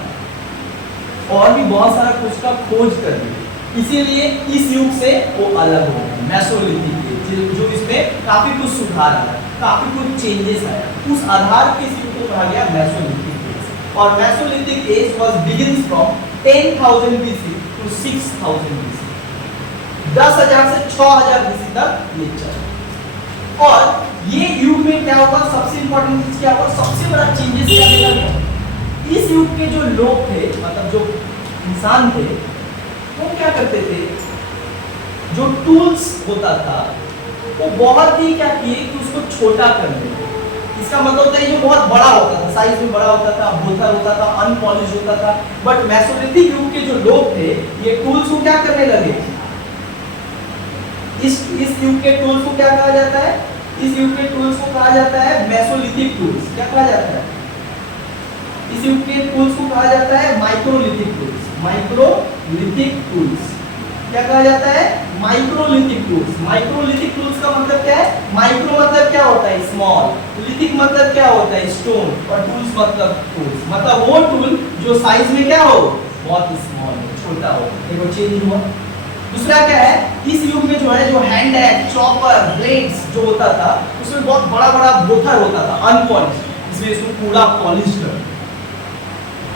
और भी बहुत सारा कुछ का खोज कर ली। इसीलिए इस युग से वो अलग हो गया, मेसोलिथिक, जो इसमें काफी कुछ सुधार आया, काफी कुछ चेंजेस आया। उस आधार के इस युग को कहा गया मेसोलिथिक एज। और Mesolithic as was begins from 10,000 BC to 6,000 BC। 10,000 से 6,000 BC तक ये चला। और ये युग में क्या होगा? सबसे इंपॉर्टेंट चीज क्या होगा? सबसे बड़ा चेंजेस क्या आएगा? इस युग के जो लोग थे, मतलब जो इंसान थे, वो क्या करते थे, जो टूल्स होता था वो बहुत ही क्या किए कि उसको छोटा कर दिया। इसका मतलब होता है जो बहुत बड़ा होता था, साइज में बड़ा होता था, बोथर होता था, अनपॉलिश होता था। बट मेसोलिथिक युग के जो लोग थे, ये टूल्स को क्या करने लगे? इस युग के टूल्स को क्या कहा जाता है? इस युग के टूल्स को कहा जाता है मेसोलिथिक टूल्स। क्या कहा जाता है? इस युग के टूल्स को कहा जाता है माइक्रोलिथिक टूल्स। माइक्रोलिथिक टूल्स क्या कहा जाता है? Microlithic tools. माइक्रोलिथिक टूल्स का मतलब क्या है? माइक्रो मतलब क्या होता है? स्मॉल। लिथिक मतलब क्या होता है? स्टोन। और टूल्स मतलब टूल्स, मतलब वो टूल जो साइज में क्या हो? बहुत स्मॉल हो, छोटा हो। देखो चेंज हुआ। दूसरा क्या है? इस युग में जो है, जो हैंड एक्स, चॉपर, ब्लेड्स जो होता था, उसमें बहुत बड़ा बड़ा बोथर होता था, अनपॉलिश। इसमें इसको पूरा पॉलिश कर।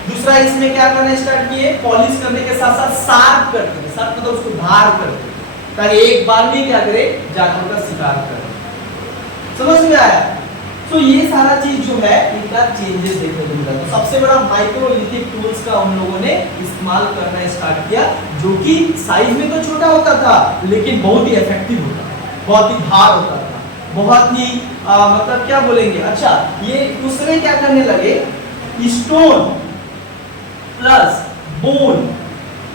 दूसरा, इसमें क्या करना स्टार्ट किए? पॉलिश करने के साथ साथ शार्प करते थे। शार्प मतलब उसको धार करते थे, ताकि एक बार में क्या करे? जानवर का शिकार करे। समझ में आया? तो ये सारा चीज जो है इनका चेंजेस देखने को मिला। तो सबसे बड़ा माइक्रोलिथिक टूल्स का हम लोगों ने इस्तेमाल करना स्टार्ट किया, जो कि साइज में तो छोटा होता था लेकिन बहुत ही इफेक्टिव होता था, बहुत ही धार होता था, बहुत ही मतलब क्या बोलेंगे। अच्छा, ये उस समय क्या करने लगे? स्टोन प्लस बोन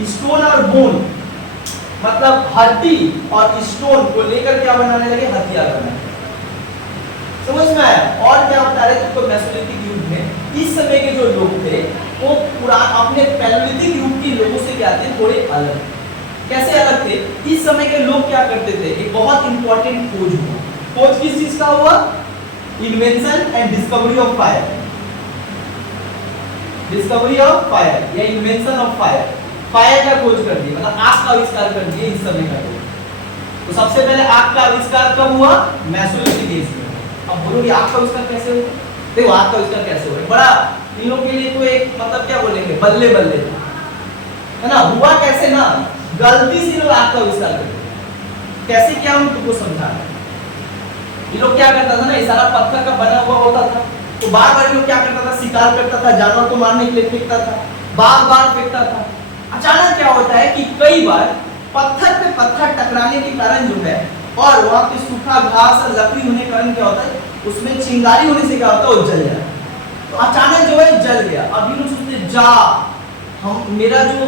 स्टोन और बोन मतलब हड्डी और स्टोन को लेकर क्या बनाने लगे, हथियार बनाने लगे। समझ में आया? और क्या बता रहे थे, तो मेसोलिथिक युग में इस समय के जो लोग थे वो अपने पैलियोलिथिक युग के लोगों से क्या थे, थोड़े अलग। कैसे अलग थे? इस समय के लोग क्या करते थे, एक बहुत इंपॉर्टेंट खोज हुआ। खोज किस चीज का हुआ? Invention and discovery of fire. Discovery of fire या इन्वेंशन ऑफ फायर। फायर का खोज कर दी, मतलब आग का आविष्कार कर दिया इस समय का लोग। तो सबसे पहले आग का आविष्कार कब हुआ? मेसोलिथिक एज में। अब बोलोगे आग का आविष्कार कैसे हुआ? देखो आग का आविष्कार कैसे हुआ, बड़ा इन लोगों के लिए तो एक मतलब क्या बोलेंगे, बल्ले बल्ले है ना। हुआ कैसे ना, गलती से लोग आग का आविष्कार करते। कैसे क्या हम तुमको समझा रहे हैं। ये लोग क्या करता था ना, ये सारा पत्थर का बना हुआ होता था, तो बार बार लोग क्या करता था, शिकार करता था, जानवर को मारने के लिए फेंकता था, बार बार फेंकता था। अचानक क्या होता है कि कई बार पत्थर पे पत्थर टकराने के कारण जो है और वहां पे सूखा घास और लकड़ी होने के कारण क्या होता है, उसमें चिंगारी होने से क्या होता है, वो जल जाता है। तो अचानक जो है जल गया। अभी लोग सोचते जा हम मेरा जो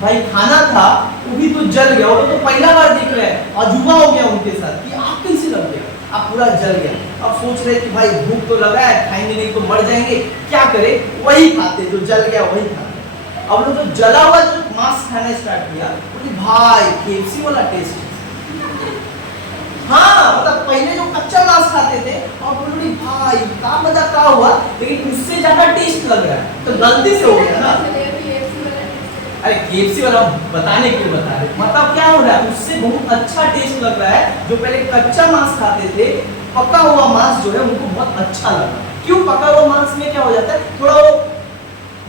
भाई खाना था वो भी तो जल गया। वो तो पहला बार देख रहे हैं, अजूबा हो गया उनके साथ कि आग कैसे लग गया, अब पूरा जल गया। अब सोच रहे कि भाई भूख तो लगा है, खाएंगे नहीं तो मर जाएंगे, क्या करें, वही खाते जो जल गया वही खाते। अब लोग जो जला हुआ जो मांस खाना स्टार्ट किया, बोले भाई केएफसी वाला टेस्ट। हाँ मतलब पहले जो कच्चा मांस खाते थे और बोले भाई क्या मजा क्या हुआ, लेकिन उससे ज्यादा टेस्ट लग रहा है, तो गलती से हो गया ना। अरे केएफसी वाला बताने के लिए बता रहे, मतलब क्या हो रहा है, उससे बहुत अच्छा टेस्ट लग रहा है। जो पहले कच्चा मांस खाते थे, पका हुआ मांस जो है उनको बहुत अच्छा लगा। क्यों? पका हुआ मांस में क्या हो जाता है, थोड़ा वो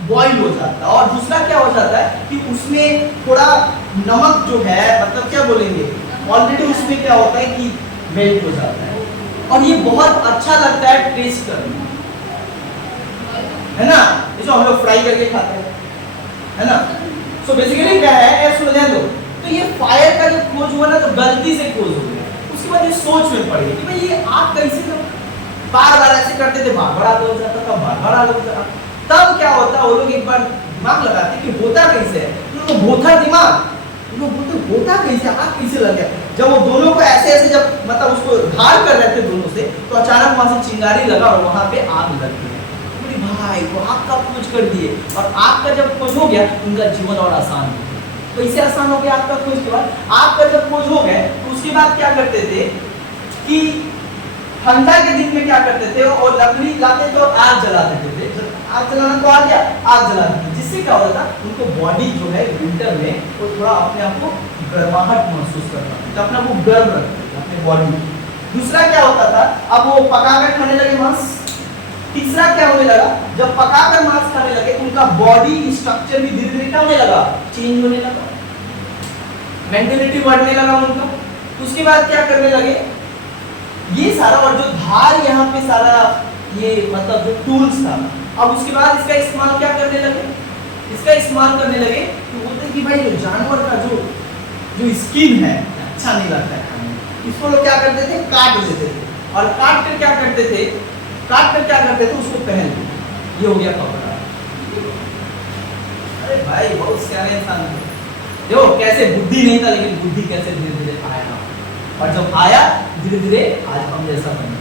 बॉईल हो जाता है। और दूसरा क्या हो जाता है कि उसमें थोड़ा नमक जो है, मतलब क्या बोलेंगे, ऑलरेडी उसमें क्या होता है कि मेल्ट हो जाता है और ये बहुत अच्छा लगता है टेस्ट करने, है ना। ये जो हम लोग फ्राई करके खाते हैं, है ना। सो बेसिकली क्या है, ऐसे हो जाए तो ये फायर का जो खोज हुआ ना, तो गलती से खोज हो गया। उसके बाद ये सोच में पड़ गई कि भाई ये आग कैसे, बार बार ऐसे करते थे, बार बार आग हो जाता था, बार बार आग हो जाता। तब क्या होता, वो लोग एक बार दिमाग लगाते कि होता कैसे है, तो बोथा दिमाग, वो बोलते होता कैसे, आग कैसे लग गया। जब वो दोनों को ऐसे ऐसे जब मतलब उसको धार कर रहे थे दोनों से, तो अचानक वहां से चिंगारी लगा और वहां पे आग लग गई। भाई वो आग का खोज कर दिए, और आग का जब खोज हो गया उनका जीवन और आसान हो गया। कैसे आसान हो गया आग का खोज के बाद? आग का जब खोज हो गया तो उसके बाद क्या करते थे कि ठंडा के दिन में क्या करते थे, और लकड़ी लाते थे और आग जला देते थे। जब आग जलाना तो आ गया, आग जला देते, जिससे क्या होता था, उनको बॉडी जो है विंटर में वो थोड़ा अपने आप को गर्माहट महसूस करता था, तो अपने आप को गर्म रखते थे अपने बॉडी। दूसरा क्या होता था, अब वो पकाकर खाने लगे मांस। तीसरा क्या होने लगा, जब पकाकर मांस खाने लगे उनका बॉडी स्ट्रक्चर भी धीरे धीरे क्या होने लगा, चेंज होने लगा, मेंटेलिटी बढ़ने लगा उनका। उसके बाद क्या करने लगे, ये सारा और जो धार यहाँ पे सारा ये मतलब जो टूल्स था, अब उसके बाद इसका इस्तेमाल क्या करने लगे, इसका इस्तेमाल करने लगे तो बोलते हैं कि भाई जो जानवर का जो स्किन है अच्छा नहीं लगता है खाने में, इसको लोग क्या करते थे, काट देते थे, और काट कर क्या करते थे, उसको पहन लो, ये हो गया कपड़ा। अरे भाई बहुत सियाने इंसान थे, देखो कैसे बुद्धि नहीं था, लेकिन बुद्धि कैसे धीरे धीरे आया, और जब आया धीरे धीरे आज हम जैसा बने।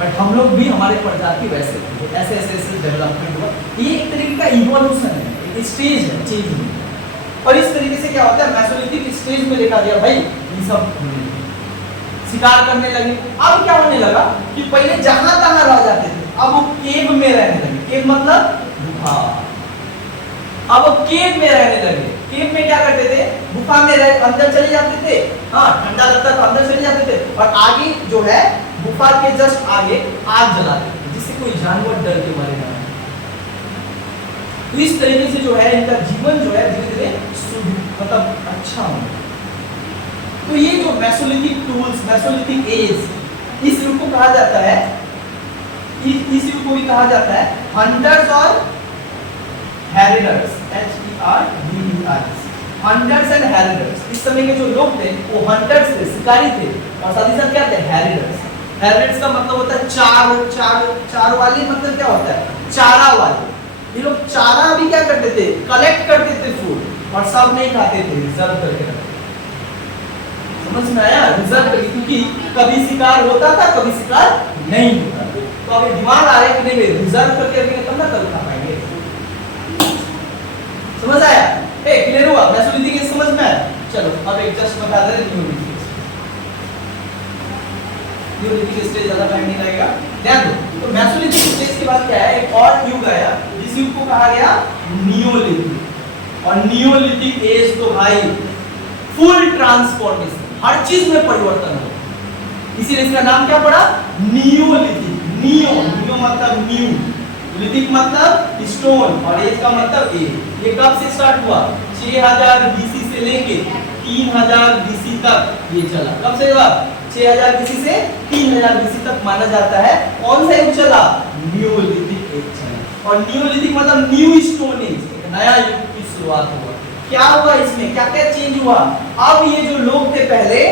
बट हम लोग भी हमारे प्रजाति वैसे ऐसे ऐसे ऐसे डेवलपमेंट हुआ, ये एक तरीके का इवोल्यूशन है, एक स्टेज है चेंज होने का। और इस तरीके से क्या होता है, मेसोलिथिक स्टेज में देखा गया भाई ये सब शिकार करने लगे। अब क्या होने लगा कि पहले जहां तहां रह जाते थे, अब वो केव में रहने लगे। केव मतलब गुफा। अब वो केव में रहने लगे। केव में क्या करते थे, गुफा में रह अंदर चले जाते थे, हाँ ठंडा लगता था अंदर चले जाते थे, और आगे जो है गुफा के जस्ट आगे आग जलाते थे, जिससे कोई जानवर डर के मरे ना। तो इस तरीके से जो है इनका जीवन जो है धीरे धीरे मतलब अच्छा हो। तो ये जो मेसोलिथिक टूल्स, मेसोलिथिक एज, इस युग को कहा जाता है, इस युग को भी कहा जाता है हंटर्स और हैरिडर्स, HERDERS, हंटर्स एंड हैरिडर्स। इस समय के जो लोग थे वो हंटर्स थे, शिकारी थे, और साथ ही साथ क्या थे, हैरिडर्स। हैरिडर्स का मतलब होता है चार वाली, मतलब क्या होता है, चारा वाले। ये लोग चारा भी क्या करते थे, कलेक्ट करते थे फूड, और सब नहीं खाते थे, रिजर्व करके रखते थे। समझ में आया? रिजर्व करके, क्योंकि कभी शिकार होता था कभी शिकार नहीं होता था। तो अभी दिमाग आ रहा है कि नहीं भाई रिजर्व करके रखेंगे तब ना कभी खा पाएंगे। समझ आया? क्लियर हुआ? मेसोलिथिक एज समझ में आया? चलो अब एक जस्ट बता दे न्यूलिथिक। न्यूलिथिक स्टेज ज्यादा टाइम नहीं लगेगा, ध्यान दो। तो मेसोलिथिक स्टेज के बाद क्या है, एक और युग आया जिस युग को कहा गया नियोलिथिक। और नियोलिथिक एज तो भाई फुल ट्रांसफॉर्मेशन, हर चीज में परिवर्तन हो, इसीलिए इसका नाम क्या पड़ा? नियोलिथिक। नियो, नियो मतलब न्यू, लिथिक मतलब स्टोन और एज का मतलब एज। ये कब से स्टार्ट हुआ? 6000 बीसी से लेके 3000 बीसी तक ये चला। कब से हुआ? 6000 बीसी से 3000 बीसी तक माना जाता है। कौन सा युग चला? नियोलिथिक एज चला। और नियोलिथिक मतलब न्यू स्टोन एज, एक नया युग की शुरुआत हुआ। क्या हुआ इसमें? क्या क्या चेंज हुआ? अब ये जो लोग थे पहले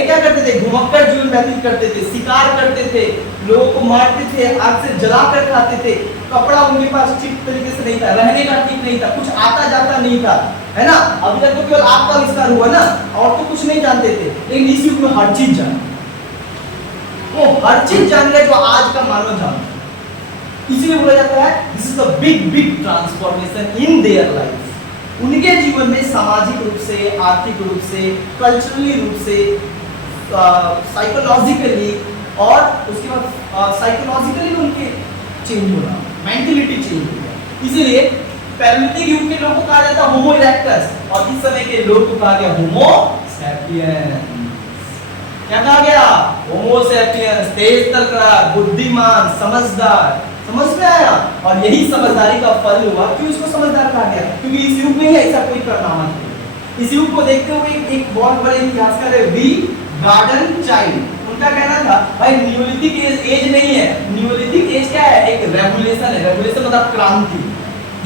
क्या करते थे? घुमक्कड़ जीवन व्यतीत करते थे, शिकार करते थे, लोगों को मारते थे, आग से जलाकर खाते थे, कपड़ा उनके पास ठीक तरीके से नहीं था, रहने का ठीक नहीं था, कुछ आता जाता नहीं था, है ना? अभी तक तो केवल आग का विस्तार हुआ ना, और तो कुछ नहीं जानते थे। लेकिन इस युग में हर चीज जान, वो हर चीज जान गया जो आज का मानव जानता है। इसीलिए बोला जाता है this is the big transformation in their life. उनके जीवन में सामाजिक रूप से, आर्थिक रूप से, कल्चरली रूप से, साइकोलॉजिकली, और उसके बाद साइकोलॉजिकली उनके चेंज होना, मेंटलिटी चेंज हो गया। इसीलिए पैलियोलिथिक युग के लोगों को कहा जाता है होमो इरेक्टस, और इस समय के लोग को कहा गया होमो सैपियंस। क्या कहा गया? होमो सैपियंस, तेज तर्क, बुद्धिमान, समझदार। समझ में आया? और यही समझदारी का फल हुआ। क्यों इसको समझदार कहा गया? क्योंकि इस युग में ही ऐसा कोई कारनामा नहीं। इस युग को देखते हुए एक बहुत बड़े इतिहासकार है वी गार्डन चाइल्ड। उनका कहना था भाई नियोलिथिक एज नहीं है, नियोलिथिक एज क्या है? एक रेवोल्यूशन है। रेवोल्यूशन मतलब क्रांति,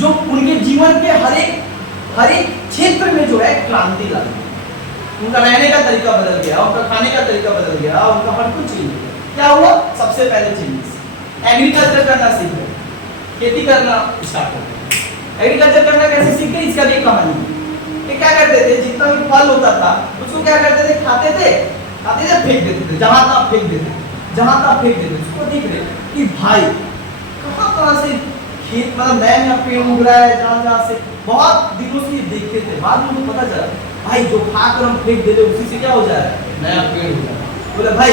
जो उनके जीवन के हर एक क्षेत्र में जो है क्रांति लाई। उनका रहने का तरीका बदल गया, उनका खाने का तरीका बदल गया, उनका हर कुछ चेंज हो गया। क्या हुआ? सबसे पहले चेंज एग्रीकल्चर करना सीख गए, खेती करना स्टार्ट कर दिया। एग्रीकल्चर करना कैसे सीख गए? इसका भी कहानी है। ये क्या करते थे? जितना भी फल होता था उसको क्या करते थे? खाते थे, फेंक देते थे, जहां तक फेंक देते थे। उसको देख रहे कि भाई कहां से खेत, मतलब नया पेड़ उग रहा है, जहां से बहुत दिनों से देखते थे। बाद में उनको पता चला भाई जो खाकर हम फेंक देते उसी से क्या हो जा रहा है? नया पेड़ हो जा रहा है। बोले भाई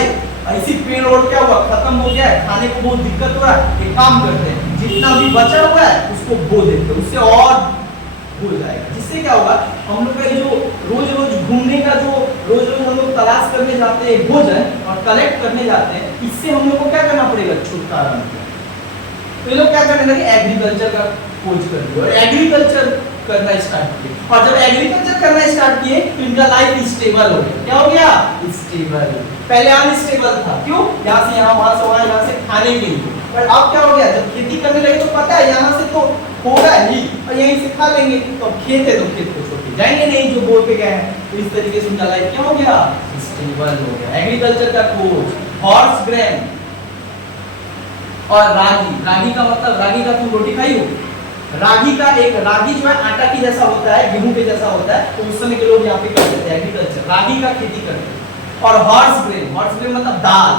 ऐसी पेड़ और क्या हुआ? खत्म हो गया है, खाने को बहुत दिक्कत हो रहा है, एक काम करते हैं जितना भी बचा हुआ है उसको बो देते हैं, उससे और हो जाएगा। जिससे क्या होगा? हम लोग का जो रोज घूमने का जो रोज हम लोग तलाश करने जाते हैं भोजन और कलेक्ट करने जाते हैं, इससे हम लोग को क्या करना पड़ेगा? छुटकारा मिलेगा। तो ये लोग क्या करने लगे? एग्रीकल्चर का खोज कर दिया और एग्रीकल्चर करना स्टार्ट किए। और जब एग्रीकल्चर करना स्टार्ट किए तो इनका लाइफ स्टेबल हो गया। क्या हो गया? स्टेबल। पहले अनस्टेबल था। क्यों? यहाँ से यहाँ, वहां से वहां, यहाँ से खाने के लिए। पर अब क्या हो गया? जब खेती करने लगे तो पता है यहाँ से तो होगा ही और यहीं से खा लेंगे। तो खेत है तो खेत को छोड़ के जाएंगे नहीं जो बोल के गए हैं। तो इस तरीके से उनका लाइफ क्या हो गया? स्टेबल हो गया। एग्रीकल्चर का खोज, हॉर्स ग्रेन और रागी का मतलब, रागी का तुम रोटी खाई हो? रागी जो है आटा की जैसा होता है, गेहूं के जैसा होता है। तो उस समय के लोग यहाँ पे करते थे एग्रीकल्चर, रागी का खेती करते थे। और हॉर्स ग्रेन मतलब दाल,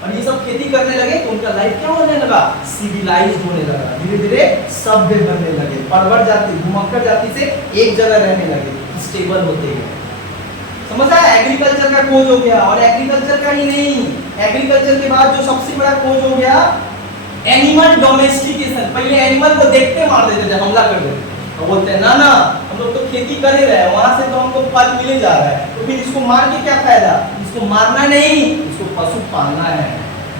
और ये सब खेती करने लगे तो उनका लाइफ क्या होने लगा? सिविलाइज्ड होने लगा, धीरे धीरे सभ्य बनने लगे, परवर जाति, घुमक्कड़ जाति से एक जगह रहने लगे, स्टेबल होते गए। समझ आया? एग्रीकल्चर का खोज हो गया। और एग्रीकल्चर का ही नहीं, एग्रीकल्चर के बाद जो सबसे बड़ा खोज हो गया एनिमल डोमेस्टिकेशन। पहले एनिमल को देखते मार देते थे, हमला कर देते थे, बोलते हैं ना हम लोग तो खेती कर ही रहे हैं, वहां से तो हमको फल मिले जा रहा है, तो फिर इसको मार के क्या फायदा? इसको मारना नहीं, इसको पशु पालना है,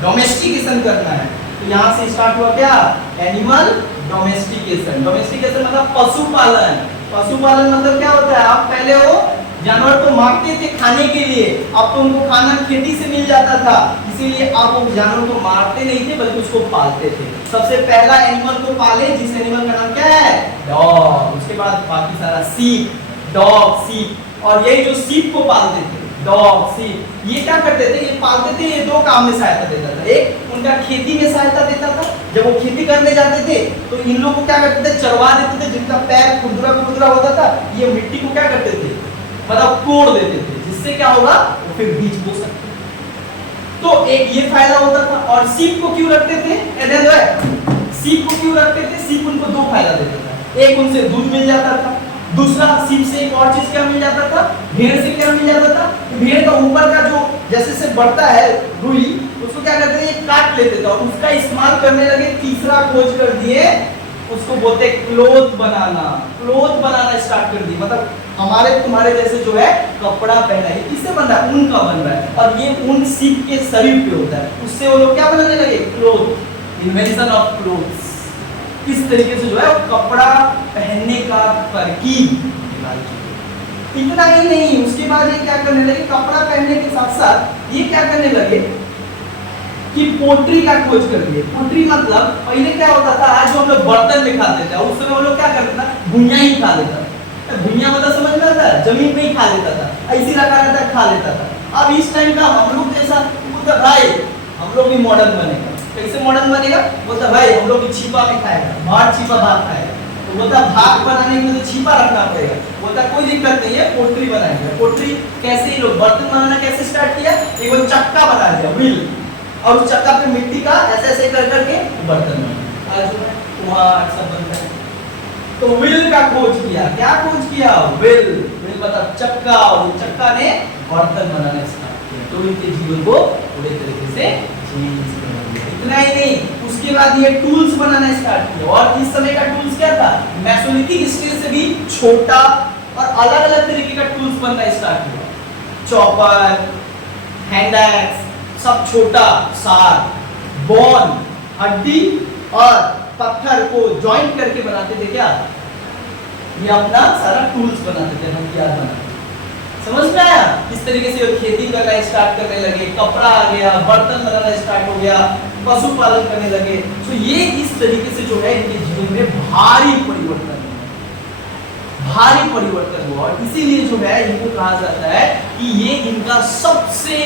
डोमेस्टिकेशन करना है। तो यहाँ से स्टार्ट हुआ क्या? Animal domestication. डोमेस्टिकेशन मतलब पशुपालन। पशुपालन मतलब क्या होता है? आप पहले हो जानवर को मारते थे खाने के लिए, अब तो उनको खाना खेती से मिल जाता था, इसीलिए आप वो जानवर को मारते नहीं थे बल्कि उसको पालते थे। सबसे पहला एनिमल को पाले जिस एनिमल का नाम क्या है? डॉग। उसके बाद बाकी सारा सीप, डॉग, सीप। और यही जो सीप को पालते थे, डॉग, सीप, ये क्या करते थे? ये पालते थे, ये दो काम में सहायता देता था। एक उनका खेती में सहायता देता था, जब वो खेती करने जाते थे तो इन लोगों को क्या करते थे? चरवा देते थे, सीधा पैर खुरदुरा खुरदुरा होता था, ये मिट्टी को क्या करते थे, मतलब कोड़ देते थे, जिससे क्या होगा, वो फिर बीज बो सकते। तो एक ये फायदा होता था। और सीप को क्यों रखते थे, जो है सीप को क्यों रखते थे, सीप उनको दो फायदा देता था। एक, उनसे दूध मिल जाता था, दूसरा सीप से एक और चीज क्या मिल जाता था, भेड़ से क्या मिल जाता था, भेड़ का ऊपर का जो जैसे से बढ़ता है रुई, उसको क्या करते थे, काट लेते थे और उसका इस्तेमाल करने लगे। तीसरा खोज कर दिए, उसको बोलते क्लोथ बनाना, क्लोथ बनाना स्टार्ट कर दिए। मतलब हमारे तुम्हारे जैसे जो है कपड़ा पहना है, किससे बन रहा है, ऊन का बन रहा है, और ये ऊन सीप के शरीर पे होता है, उससे वो लोग क्या बनाने लगे, क्लोथ, इन्वेंशन ऑफ क्लोथ्स। इस तरीके से जो है कपड़ा पहनने का तरकीब। इतना ही नहीं, उसके बाद ये क्या करने लगे, कपड़ा पहनने के साथ साथ ये क्या करने लगे कि पोट्री का खोज कर दिए। पोट्री मतलब पहले क्या होता था, आज जो हम लोग बर्तन में खाते थे, उस समय वो लोग क्या करते था, भुइयां ही खा लेता था। भुइयां मतलब समझ में आता है, जमीन पे ही खा लेता था, ऐसी रखा रहता खा लेता था। अब इस टाइम का हम लोग जैसा बोलता भाई हम लोग भी मॉडर्न बनेगा। कैसे मॉडर्न बनेगा, बोलता भाई हम लोग भी छिपा में खाएगा, बाहर छिपा भात खाएगा। तो बोलता भात बनाने के लिए छिपा रखना पड़ेगा। बोलता कोई दिक्कत नहीं है, पोट्री बनाएंगे। पोट्री कैसे, लोग बर्तन बनाना कैसे स्टार्ट किया, एक वो चक्का बना दिया, व्हील, और उस चक्का पे मिट्टी का ऐसे ऐसे कर करके बर्तन बना, आज सब बनता है। तो व्हील का खोज किया, क्या खोज किया, व्हील, व्हील मतलब चक्का, और चक्का ने बर्तन बनाना स्टार्ट किया। तो इनके जीवन को पूरे तरीके से चेंज कर दिया। इतना ही नहीं, उसके बाद ये टूल्स बनाना स्टार्ट किया। और इस समय का टूल्स क्या था, मेसोलिथिक स्टेज से भी छोटा और अलग अलग तरीके का टूल्स बनना स्टार्ट किया। चॉपर, हैंड एक्स, सब छोटा, सार, बोन, हड्डी और पत्थर को जॉइंट करके बनाते थे। क्या ये अपना सारा टूल्स बनाते थे, हम क्या बनाते, समझ में आया। इस तरीके से खेती करना स्टार्ट करने लगे, कपड़ा आ गया, बर्तन बनाना स्टार्ट हो गया, पशुपालन करने लगे। तो ये इस तरीके से जो है इनके जीवन में भारी परिवर्तन हुआ। और इसीलिए जो है इनको कहा जाता है कि ये इनका सबसे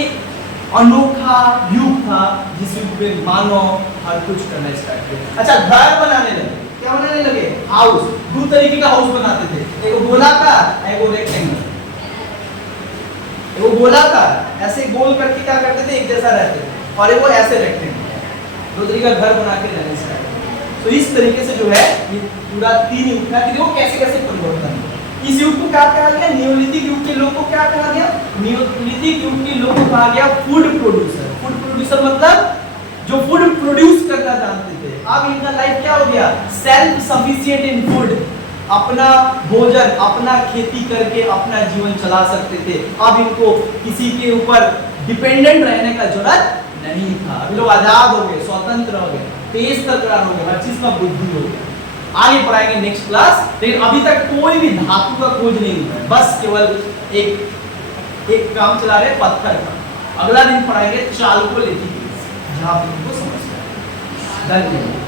अनोखा युग था, जिस युग में मानव हर कुछ करना स्टार्ट किया। अच्छा, घर बनाने लगे, क्या बनाने लगे, हाउस। दो तरीके का हाउस बनाते थे, एक गोलाकार, एक रेक्टेंगल। वो गोलाकार ऐसे गोल करके क्या करते थे, एक जैसा रहते थे, और वो ऐसे रेक्टेंगल। दो तरीके का घर बना के रहने स्टार्ट किया। तो इस तरीके से जो है ये पूरा तीन युग था कि देखो कैसे कैसे परिवर्तन हुआ। इस युग को क्या कहा गया, नियोलिथिक युग के लोग को क्या कहा गया, नियोलिथिक युग के लोग को कहा गया फूड प्रोड्यूसर। फूड प्रोड्यूसर मतलब जो फूड प्रोड्यूस करना जानते थे। अब इनका लाइफ क्या हो गया, सेल्फ सफिशिएंट इन फूड, अपना भोजन, अपना खेती करके अपना जीवन चला सकते थे। अब इनको किसी के ऊपर डिपेंडेंट रहने का जरूरत नहीं था। अभी लोग आजाद हो गए, स्वतंत्र हो गए, तेज तकरार हो गए, हर चीज का बुद्धि हो गया। आगे पढ़ाएंगे नेक्स्ट क्लास। लेकिन अभी तक कोई भी धातु का खोज नहीं हुआ है, बस केवल एक काम चला रहे पत्थर का। अगला दिन पढ़ाएंगे चालकोलिथिक, जहां पे इनको समझ में आए। धन्यवाद।